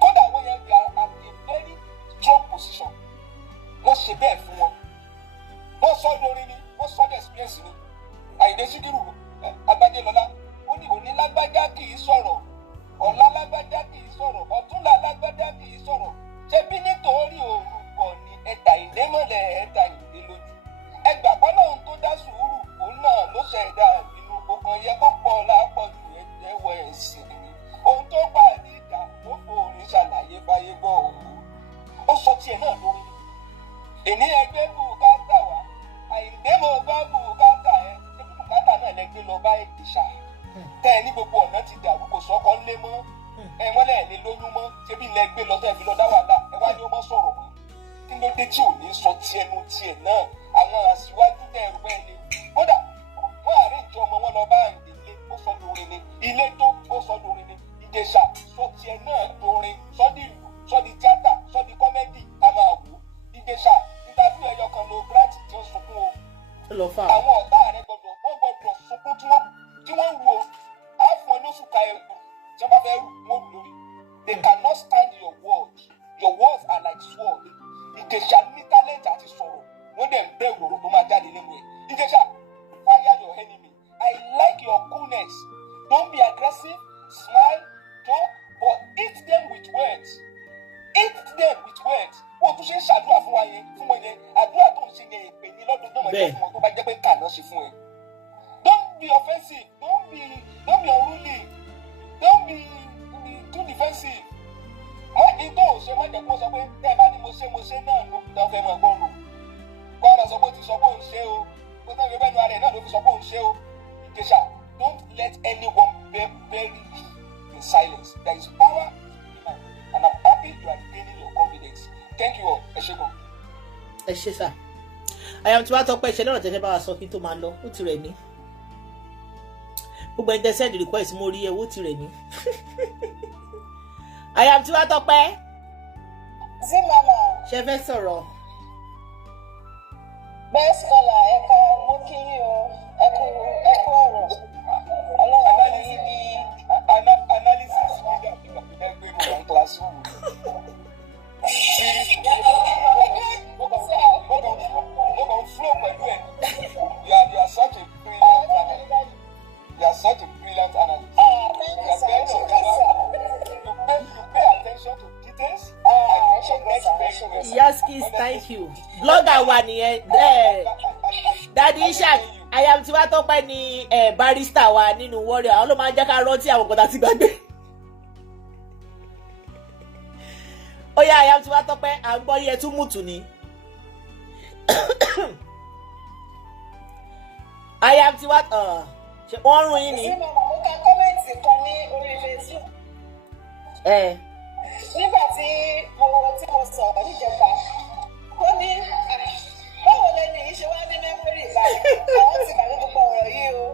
kódà wọ́n yẹn gba at a very strong position wọ́n ṣe bẹ́ẹ̀ fún wọn. Wọ́n sọ lórí ni wọ́n sọ the experience ni. Àyìndé Síkírù Agbájélọlá ó ní òní lágbájá kì í sọ̀rọ̀ ọ̀la lágbájá kì í sọ̀rọ̀ ọ̀túnla lágbájá kì í sọ̀rọ̀ ṣé bí nítorí orúkọ ni ẹ̀dà ìdè mọ́lẹ̀ ẹ̀dà ìdè lójú ẹgbà pọ́nà ohun tó dá sùúrù òun náà ló ṣẹ̀dá ìbínú ọkàn yẹ kó pọ̀ lápọ̀jù ẹ̀jẹ̀wọ̀ ẹ̀sìn ni ohun tó bá ní ìdá ó fòrin ṣàlàyé fáyé gbọ́ òun ó sọ tiẹ̀ náà lórí èní ẹgbẹ́ bùkátà wá Àyìndé mo gbọ́ bùkátà ẹ ṣé bùkátà náà lẹgbẹ́ lọ bá èdè ṣá tẹ́ ẹ ní gbogbo ọ̀nà ti dàrú kò sọ́kọ́ ńlé mọ́ ẹ wọ́n lẹ̀ lé lóyún mọ́ ṣé bí lẹgbẹ́ lọ tẹ́ ẹ fi lọ dá wàhálà ẹ wá ní ó mọ́ sọ̀rọ̀ mọ́ kí ló dé tí ò ní sọ tiẹ̀ náà àwọn àṣìwájú tẹ́ ẹrù bẹ́ẹ̀ ni kódà wọ́n àárín ìjọ ọmọ wọn lọ bá Àyìndé ó sọ lórí ni ilé tó ó sọ lórí ni Ìjẹ̀ṣà sọ tiẹ̀ náà lórí sọ́dí ìlú sọ́dí tíátà sọ́dí kọ́mẹ́dì ká máa wò Ìjẹ̀ṣà ìtàbí ẹyọ kan ló grant tí ó sunkún o. Àwọn ọ̀tá rẹ̀ gbọ́dọ̀ sunkún tí wọ́n wo àfọ̀ lóṣù ka ẹ̀rù tí wọ́n bá fẹ́ wọ́n lórí. They cannot stand your words. Your words are like sword. Ìjẹ̀ṣà ní talent àti sọ̀rọ̀ wọ́n dẹ̀ ń bẹ̀rù ọ̀rọ̀ tó máa jáde lẹ́nu ẹ̀. Ìjẹ̀ṣà fire your enemy. I like your coolness. Don't be aggressive, smile, joke, but eat them with words. Eat them with words. Wọ́n tún ṣe ń ṣàdúrà fún wa yẹn fún wọn yẹn àdúrà tó ń ṣe yẹn èpè ní lọ́dún tó mọ̀ ẹ́ fún wọn tó bá jẹ́ pé kàná ṣe fún ẹ. Don't be offensive, don't be unruly, don't be too defensive. Wọ́n ìtò òṣè wọ́n jẹ́ kó sọ pé tẹ́ ẹ bá ní mo ṣe náà ló fi dáfẹ́ mọ́ ẹgbọ́n rò. Kọ́ ọ̀rọ̀ sọ pé ó ti sọ pé òun ṣe o, kó tó yẹ bẹ́ẹ̀ nu ara ẹ̀ náà ló fi sọ pé òun ṣe o. Ìjẹ̀ṣà, don't let anyone bury you in silence. There is power in man and I'm happy you are gaining your confidence. Thank you all. Ẹ ṣé gan. Ẹ ṣé sà. Àyàm tí wàá tọpẹ́ ìṣẹ̀lẹ̀ ọ̀rọ̀ tẹ́fẹ́ bá wa sọ kí n tó máa lọ ó ti rẹ̀ mí. Gbogbo ẹni tẹ́sẹ̀ ìdìrí kọ́ ìsúnmọ́ orí ẹ̀wọ́ ti rẹ̀ mí. Àyàm tí wàá tọpẹ́. Zimama. Ṣé fẹ́ sọ̀rọ̀? Best scholar ẹ̀ka mú kí yín o ẹ̀kú ọ̀rọ̀. Ọlọ́run àbáyé ní analysis nígbà tí wọ́n fi dẹ́gbẹ́ in classroom. Flow pẹ̀lú ẹ̀. You are such a brilliant analyst. You are such a brilliant analyst. You pay attention to details. Yaskis, thank you. Blogger wa nìyẹn. Daddy Ishaq, Ayam Tiwatope ni barrister wa nínú Warrior. Àwọn ló máa ń jẹ́ ká rántí àwọn nǹkan tí gbàgbé. Ó yá Ayam Tiwatope, à ń gbọ́ yẹ tún mùtù ni. Ayam Tiwatope, ṣe wọ́n rún yín ni. Mo ka kọ́mẹ̀ntì kan ní orí Facebook. Nígbà tí mo sọ̀rọ̀ níjẹta, ó ní báwo lẹni yìí ṣe wá ní mẹ́mórì báyìí? Àwọn ti kàwé gbogbo ọ̀rọ̀ yìí o.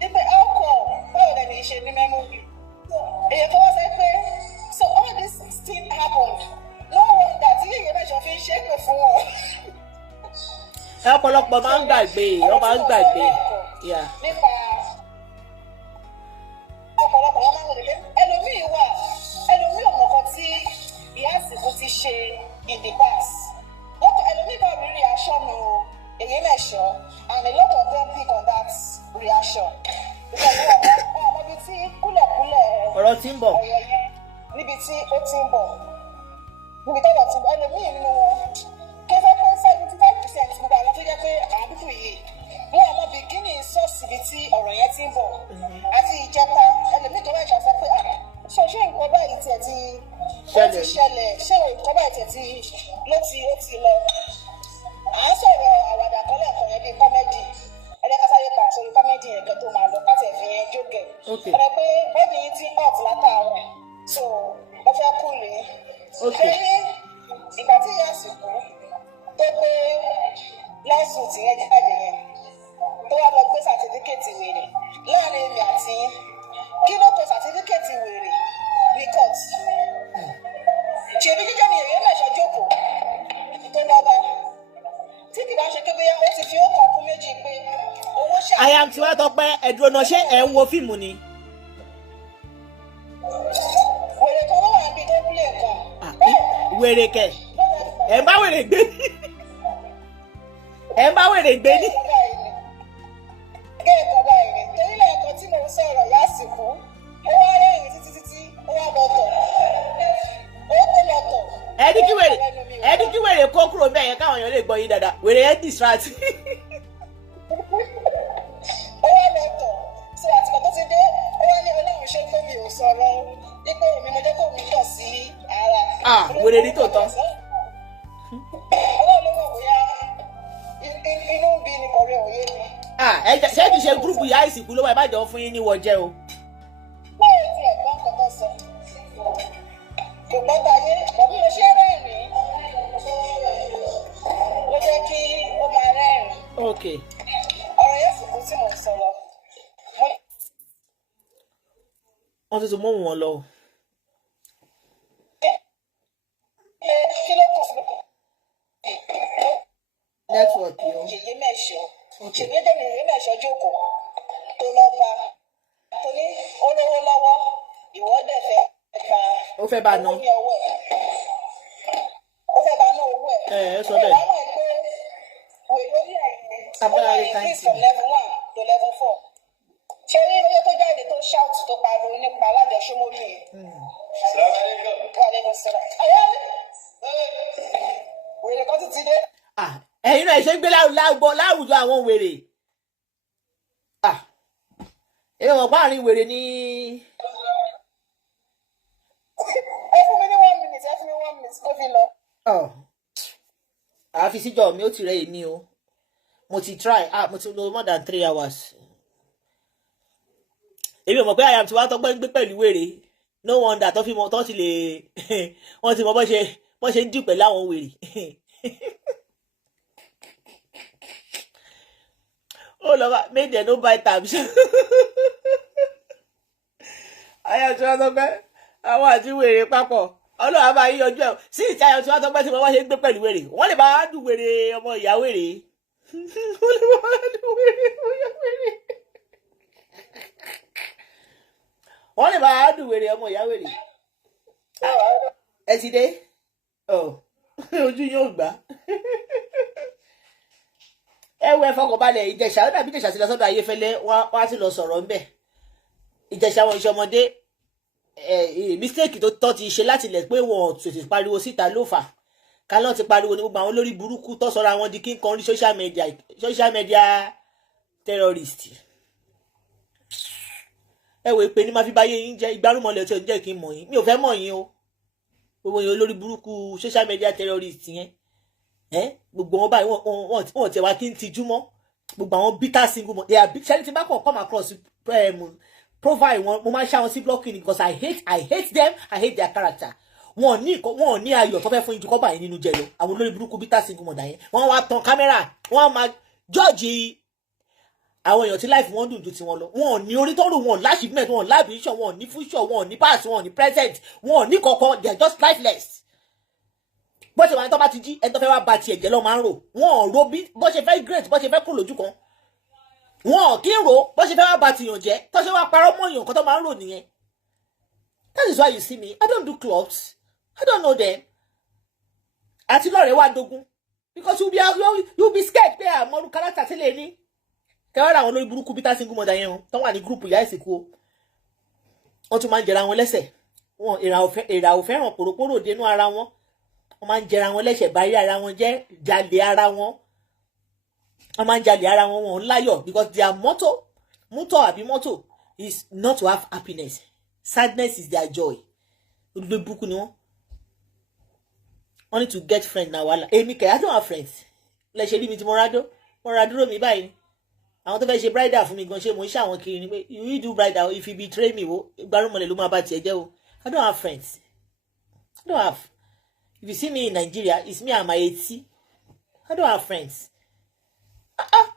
Nígbà ọkọ̀ báwo lẹni yìí ṣe ní mẹ́mórì? Èyí tó wá sẹ́ pé so all this still happened. No wonder tí yìí mẹ́jọ fi ń ṣépè fún wọn. Ọ̀pọ̀lọpọ̀ máa ń gbàgbé, wọ́n máa ń gbàgbé. Nípa ọ̀pọ̀lọpọ̀ wọn máa ń wọlé. Ẹlòmíì wà, ẹlòmíì ọ̀mọ̀kan tí ìyá àsìkò ti ṣe in the past. Ẹlòmíì bá rí reaction o, èyí mẹ́ṣọ́, and a lot of them pick on that reaction. Because ọmọ ibi tí kúlẹ̀kúlẹ̀ ọ̀rọ̀ tí ń bọ̀. ọ̀rọ̀ yẹn níbi tí ó ti ń bọ̀. Níbi tọ́wọ̀ ti ń bọ̀, ẹlòmíì nínú wọn. Kẹfẹ́ pé 75% gbogbo àwọn tó jẹ́ pé àwọn pípò yìí wọ́n ọmọ bìkínì sọ́ọ̀sì ibi tí ọ̀rọ̀ yẹn ti ń bọ̀ àti ìjẹta ẹlòmíì tó wáyé ṣàṣọ pé ṣé nǹkan báyìí tiẹ̀ ti ṣẹlẹ̀ ṣé nǹkan báyìí tiẹ̀ ti ó ti lọ. À ń sọ̀rọ̀ àwàdà kan lẹ́ẹ̀kan yẹn bíi kọ́mẹ́dì ẹlẹ́kásáyé pa àṣírí kọ́mẹ́dì yẹn kan tó máa lọ káṣẹ̀ fi yẹn jókè. Ọ̀rẹ́ pé bọ́ọ̀dì yìí ti hot látàárọ̀ so wọ́n fẹ́ kú lè. Lẹ́yìn ìgbà tí ìyá àsìkò tó gbé lẹ́sùn tí yẹn jáde yẹn tó wá lọ gbé sàtífíkẹ́ẹ̀tì wèrè láàrin èmi àti kí ló kọ sàtífíkẹ́ẹ̀tì wèrè ní court. Ṣèbí jíjẹ́ mi èrè mẹ́ṣọ́ jókòó tó lọ́wọ́ tí kì bá ṣe pé bóyá ó ti fi ó kàn kún méjì pé owó ṣáà. Ayam Tiwatope, ẹ̀dùn ọ̀nà ṣé ẹ̀ ń wo fíìmù ni? Wèrè kan ló wà níbi tó kúlẹ̀ kan. Wèrè kẹ̀, ẹ̀ ń bá wèrè gbé ní. Ẹ̀ ń bá wèrè gbé ní. Ẹ̀kọ́ báyìí ni torí lẹ́ẹ̀kan tí mo ń sọ̀rọ̀ lásìkò ó wá rẹ́yìn títí ó wá lọ́tọ̀ ó tó lọ́tọ̀. Ẹni kí wèrè kó kúrò bẹ́ẹ̀ yẹn káwọn èèyàn lè gbọ́ yín dáadáa. Wèrè yẹn distract. Ó wá lọ́tọ̀ tí àtìkọ́ tó ti dé ó wá ní Ọlọ́run ṣe pé mi ò sọ̀rọ̀ nípa èmi mo jẹ́ kó mi tọ̀ sí ara. Wèrè ní tòótọ́. Ọlọ́run ló mọ̀ bóyá inú ń bí ni kọ̀wé òye mi. Ṣé kìí ṣe gúrúùpù ìyá ìsìnkú ló wà ìbàjẹ́ fún yín ní wọ́jẹ́ o? Báwo ti ẹ̀gbọ́n nǹkan tó sọ? Kò gbọ́ báyé, bàbí mo ṣe rẹ́rìn-ín. Ló jẹ́ kí ó máa rẹ́rìn-ín. Ok. Ọ̀rọ̀ yẹn sùkú tí mo ń sọ lọ. Wọ́n tuntun mú wọn lọ. Kí ló kọ̀ sí? Network yìí o. Yèyé mẹ́ṣọ́. Ṣègbè jẹ́ mi yèyé mẹ́ṣọ́ jókòó. Tó lọ bá. Torí ó lówó lọ́wọ́. Ìwọ́dẹ̀ fẹ́ gba. Ó fẹ́ bá ná. Ó fẹ́ bá ná owó ẹ̀. Ẹ sọ bẹ́ẹ̀. Ìyá náà pé wèrè orí ẹ̀yìn. Abúlé Ó ayé máa kan increase sí. from level 1 to level 4. Ṣé orí ilé tó jáde tó shout tó pariwo nípa alájọṣẹ́mọ́lì yìí? Wèrè kan ti dé. Ẹ̀yin náà ṣe ń gbé láwùjọ àwọn wèrè. Èmi mọ̀ pé àárín wèrè ní. Ẹ fún mi ní 1 minute, ẹ fún mi 1 minute kó fi lọ. Àfi síjọ mi ó ti rẹ̀ èmi o. Mo ti try, mo ti lo more than 3 hours. Èmi mọ̀ pé Ayam Tiwatope ń gbé pẹ̀lú wèrè. No wonder tó fi mọ tó ti lè wọ́n ti mọ bọ́ ṣe ń dì pẹ̀lú àwọn wèrè. Ó lọ bá make dem no buy tabs. Ayam Tiwatope àwọn àti wèrè papọ̀. Ọlọ́run bá yí ọjọ́ ẹ̀ sí ìta Ayam Tiwatope tí mo bá ṣe ń gbé pẹ̀lú wèrè. Wọ́n lè bá dùn wèrè ọmọ ìyá wèrè. Wọ́n lè bá dùn wèrè ọmọ ìyá wèrè. Wọ́n lè bá dùn wèrè ọmọ ìyá wèrè. ẹ ti dé ojú yóò gbà ẹ wo ẹ fọkànbalẹ̀ Ìjẹ̀ṣà ó dàbí Ìjẹ̀ṣà sí lọ sọ́dọ̀ Ayéfẹ́lẹ́ wá sí lọ sọ̀rọ̀ ńbẹ̀ Ìjẹ̀ṣà wọn iṣẹ́ ọmọdé mistake tó tọ́ ti ṣe láti lẹ̀ pé wọn tètè pariwo síta ló fà ká lọ́n ti pariwo ní gbogbo àwọn olórí burúkú tó sọ̀rọ̀ àwọn di king kan rí social media terrorist ẹ wo ìpè ní ma fi báyé yín jẹ́ ìgbárùmọ̀lẹ̀ tí ò ń jẹ́ kí n mọ̀ yín mi ò fẹ́ mọ̀ yín o gbogbo yín olórí burúkú social media terrorist yẹn gbogbo wọn báyìí wọn tẹ wá kí n tijú mọ́ gbogbo àwọn bitter single mọ they are big ṣẹlẹ tí bá kàn come across profile wọn mo máa ń ṣá wọn sí blocking because I hate them I hate their character wọn ò ní ayọ̀ tó fẹ́ fún ìjú kọ́bà yẹn nínú jẹ lọ àwọn olórí burúkú bitter single mọ̀dà yẹn wọ́n wá tan kámẹ́rà wọ́n máa jọ́ọ̀jì àwọn èèyàn tí life wọn dùn ju tiwọn lọ wọn ò ní orí tọrọ wọn ò láṣìbímẹ wọn ò lábìíṣọ wọn ò ní fúṣọ wọn ò ní past wọn ò ní present wọn ò ní kọ̀ọ̀kan they are just lifeless bó ṣe wà ní tó bá ti jí ẹni tó fẹ́ wá ba tiẹ̀ jẹ́ lọ́ máa ń rò wọn ò ro bí bó ṣe fẹ́ great bó ṣe fẹ́ kúrò lójú kan wọn ò kí ń rò bó ṣe fẹ́ wá ba tìyàn jẹ́ tó ṣe wá parọ́ mọ́ èèyàn kan tó máa ń rò nìyẹn that is why you see me I don't do clubs I don't know them àti lọ́rẹ̀ẹ́ wá dogun because you be scared pé àmọ́rú kárátà sílẹ̀ ní kẹwàá àwọn olórí burúkú bitter single mother yẹn tó wà ní gúrùpù ìyá ìsìnkú o wọ́n tún máa ń jẹra wọn lẹ́sẹ̀ wọn èrà ò fẹ́ràn pòròpórò dénú ara wọn wọ́n máa ń jẹra wọn lẹ́sẹ̀ báyé ara wọn jẹ́ jalè ara wọn wọ́n máa ń jalè ara wọn wọn láyọ̀ because their motto is not to have happiness sadness is their joy olùdó burúkú ni wọ́n need to get friend na wàhálà èmi kẹ̀ I don't have friends lẹ́sẹ̀ rí mi tí mo ra dúró mi báyìí àwọn tó fẹ́ ṣe bridal fún mi gan ṣe mo ń ṣe àwọn kiri ni pé you do bridal if you betray me wo gbárùmọ̀lẹ̀ ló máa bá tiẹ̀ jẹ́ o I don't have friends I don't have. If you see me in Nigeria, it's me and my 80. I don't have friends. I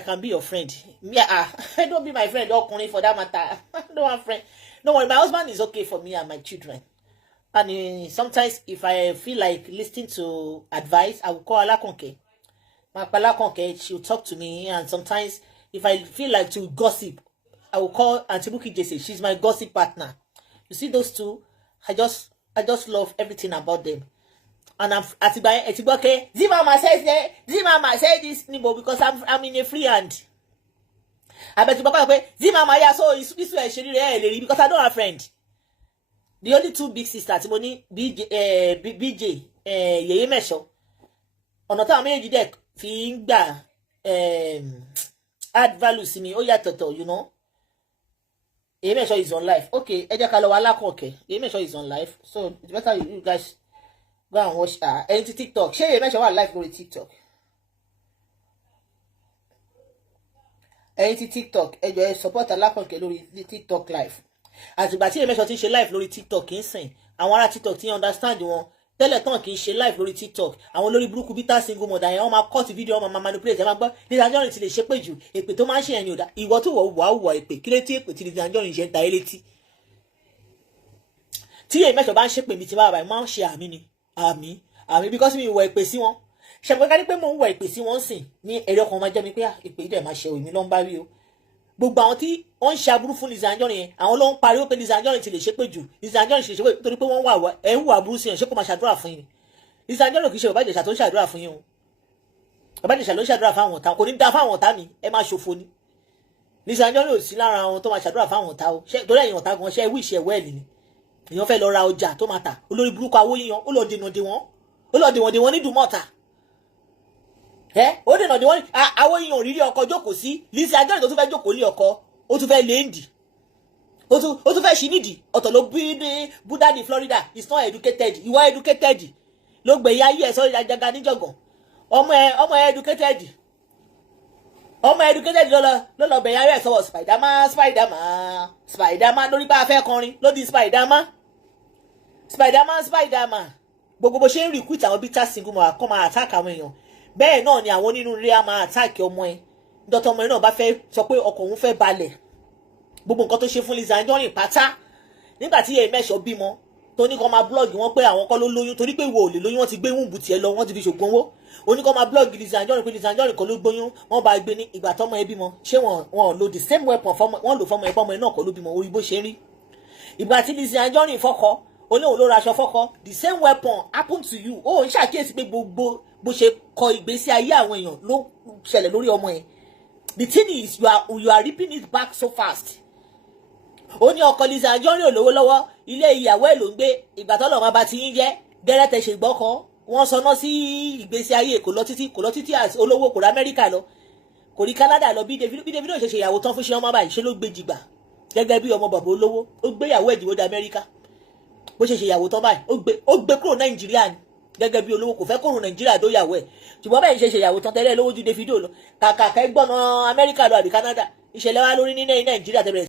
can be your friend. I don't be my friend, only for that matter. I don't have friends. No worry, my husband is okay for me and my children. And sometimes if I feel like listening to advice, I will call Alakonke. My Alakonke, she'll talk to me. And sometimes if I feel like to gossip, I will call Auntie Buki Jesse. She's my gossip partner. You see those two? I just love everything about them. And I'm okay. Zimama says this because I'm in a free hand. I bet you Zimama ya so this way because I don't have friend. The only two big sisters, Timoni, BJ, Yeye Mesho. On the time you did finger add value to me. Oh yeah, Toto, you know. Make sure he's on live. Okay, okay. Make sure he's on live. So it's better you guys go and watch into TikTok. Share make sure we're live go to TikTok. Into TikTok. Support Alakonke lórí TikTok live. As ìgbà tí make sure tí ṣe live lórí TikTok insane. Àwọn ará TikTok tí understand wọn. Tẹ́lẹ̀ tán kì í ṣe live lórí TikTok àwọn olórí burúkú bitter single mother yẹn wọ́n máa cut video wọ́n máa manipulate ẹ máa gbọ́ Lizzy Anjorin ti lè ṣe pé jù èpè tó máa ń ṣe ẹ̀yìn òdà ìwọ tó wọ̀ èpè kí ló tí èpè tí Lizzy Anjorin ṣe ń ta elétí tí èyí mẹ́sàn-án bá ń ṣépè mi ti bá bàbá máa ń ṣe àmì ni àmì because mi wọ̀ èpè sí wọn ṣàpẹ́ ká ní pé mò ń wọ̀ èpè sí wọn sìn ní èrè ọkàn máa jẹ́ mi pé èpè yìí dẹ̀ máa ṣe òmí ló ń bá rí o gbogbo àwọn tí wọ́n ń ṣe aburú fún Lizzy Anjorin yẹn àwọn ló ń pariwo pé Lizzy Anjorin ti lè ṣépè jù Lizzy Anjorin ti lè ṣépè torí pé wọ́n wà ẹ̀ ń wà aburú sí yẹn ṣé kò máa ṣàdúrà fún yín Lizzy Anjorin kì í ṣe Bàbá Ìjẹ̀ṣà tó ń ṣàdúrà fún yín o Bàbá Ìjẹ̀ṣà ló ń ṣàdúrà fún àwọn ọ̀tá kò ní dá fún àwọn ọ̀tá mi ẹ máa ṣòfò ni Lizzy Anjorin ò sí lára àwọn tó máa ṣàdúrà fún àwọn ọ̀tá o torí ẹ̀yin ọ̀tá gan ṣe wí ìṣe wẹ́ẹ̀lì ni èèyàn fẹ́ lọ ra ọjà tó máa tà olórí burúkú awó yíyan ó lọ dènà dè wọ́n ní Dùmọ̀tà ó dènà dè wọ́n ní awó yíyan òrírí ọkọ jókòó sí Lizzy Anjorin tó tún fẹ́ jókòó lé ọkọ ó tún fẹ́ léèndì ó tún fẹ́ ṣí nídìí ọ̀tọ̀ ló bí ní Buddha ní Florida is not educated ìwọ educated ló gbé ya yẹ sọ ìjàgà níjọgàn ọmọ educated ló lọ bẹ̀yà rẹ̀ sọ̀rọ̀ Spiderman lórí bá a fẹ́ kọrin lórí Spiderman gbogbo bó ṣe ń recruit àwọn bitter single mother kọ́ máa attack àwọn èèyàn bẹ́ẹ̀ náà ni àwọn onínúure á máa attack ọmọ ẹ dọ́tọ̀ ọmọ ẹ náà bá fẹ́ sọ pé ọkọ òun fẹ́ balẹ̀ gbogbo nǹkan tó ṣe fún Lizzy Anjorin pátá nígbà tí èyí mẹ́sọ̀ bímọ tó ní kó máa blọ́ọ̀gì wọn pé àwọn kọ́ ló lóyún torí pé ìwọ ò lè lóyún wọn ti gbé wùnbù tiẹ̀ lọ wọn ti fi ṣògbọ́n owó oní kó máa blọ́ọ̀gì Lizzy Anjorin pé Lizzy Anjorin kọ́ ló gbóyún wọn bá gbé ní ìgbà tọ́mọ ẹ bímọ ṣé wọn lo the same weapon fọmọ wọn lò fọmọ ẹ pọ́mọ ẹ náà kọ́ ló bímọ orí bó ṣe rí ìgbà tí Lizzy Anjorin fọ́kọ olóhùn ló ra aṣọ fọ́kọ the same weapon happen to you ó ń ṣàkíyèsí pé gbogbo bó ṣe kọ ìgbésí ayé àwọn èèyàn ló ṣẹlẹ̀ lórí ọmọ yẹn. The thing is you are ripping it back so fast. Ó ní ọkọ Lizzy Anjorin olówó lọ́wọ́ ilé ìyàwó ẹ̀ ló ń gbé ìgbà tó lọ́wọ́ bá ti yín jẹ́ gẹ́rẹ́tẹ̀ ṣe gbọ́ kan wọ́n sọná sí ìgbésí ayé kò lọ títí olówó kò rí Amẹ́ríkà lọ kò rí Canada lọ bí Davido ṣe ṣe ìyàwó tán fún ṣe ọmọ báyìí ṣe ló gbé jìgbà gẹ́gẹ́ bí ọmọ bàbá olówó ó gbé ìyàwó ẹ̀dínwó dé Amẹ́ríkà bó ṣe ṣe ìyàwó tán báyìí ó gbé kúrò Nàìjíríà ni gẹ́gẹ́ bí olówó kò fẹ́ kúrò Nàìjíríà tó yàwó ẹ̀ ṣùgbọ́n bẹ́ẹ̀ ṣe ṣe ìyàwó tán tẹ́lẹ̀ lówó ju Davido lọ kàkà kẹ́ gbọ́nà Amẹ́ríkà lọ àbí Canada ìṣẹ̀lẹ̀ wa lórí ní Nàìjíríà tẹ́lẹ̀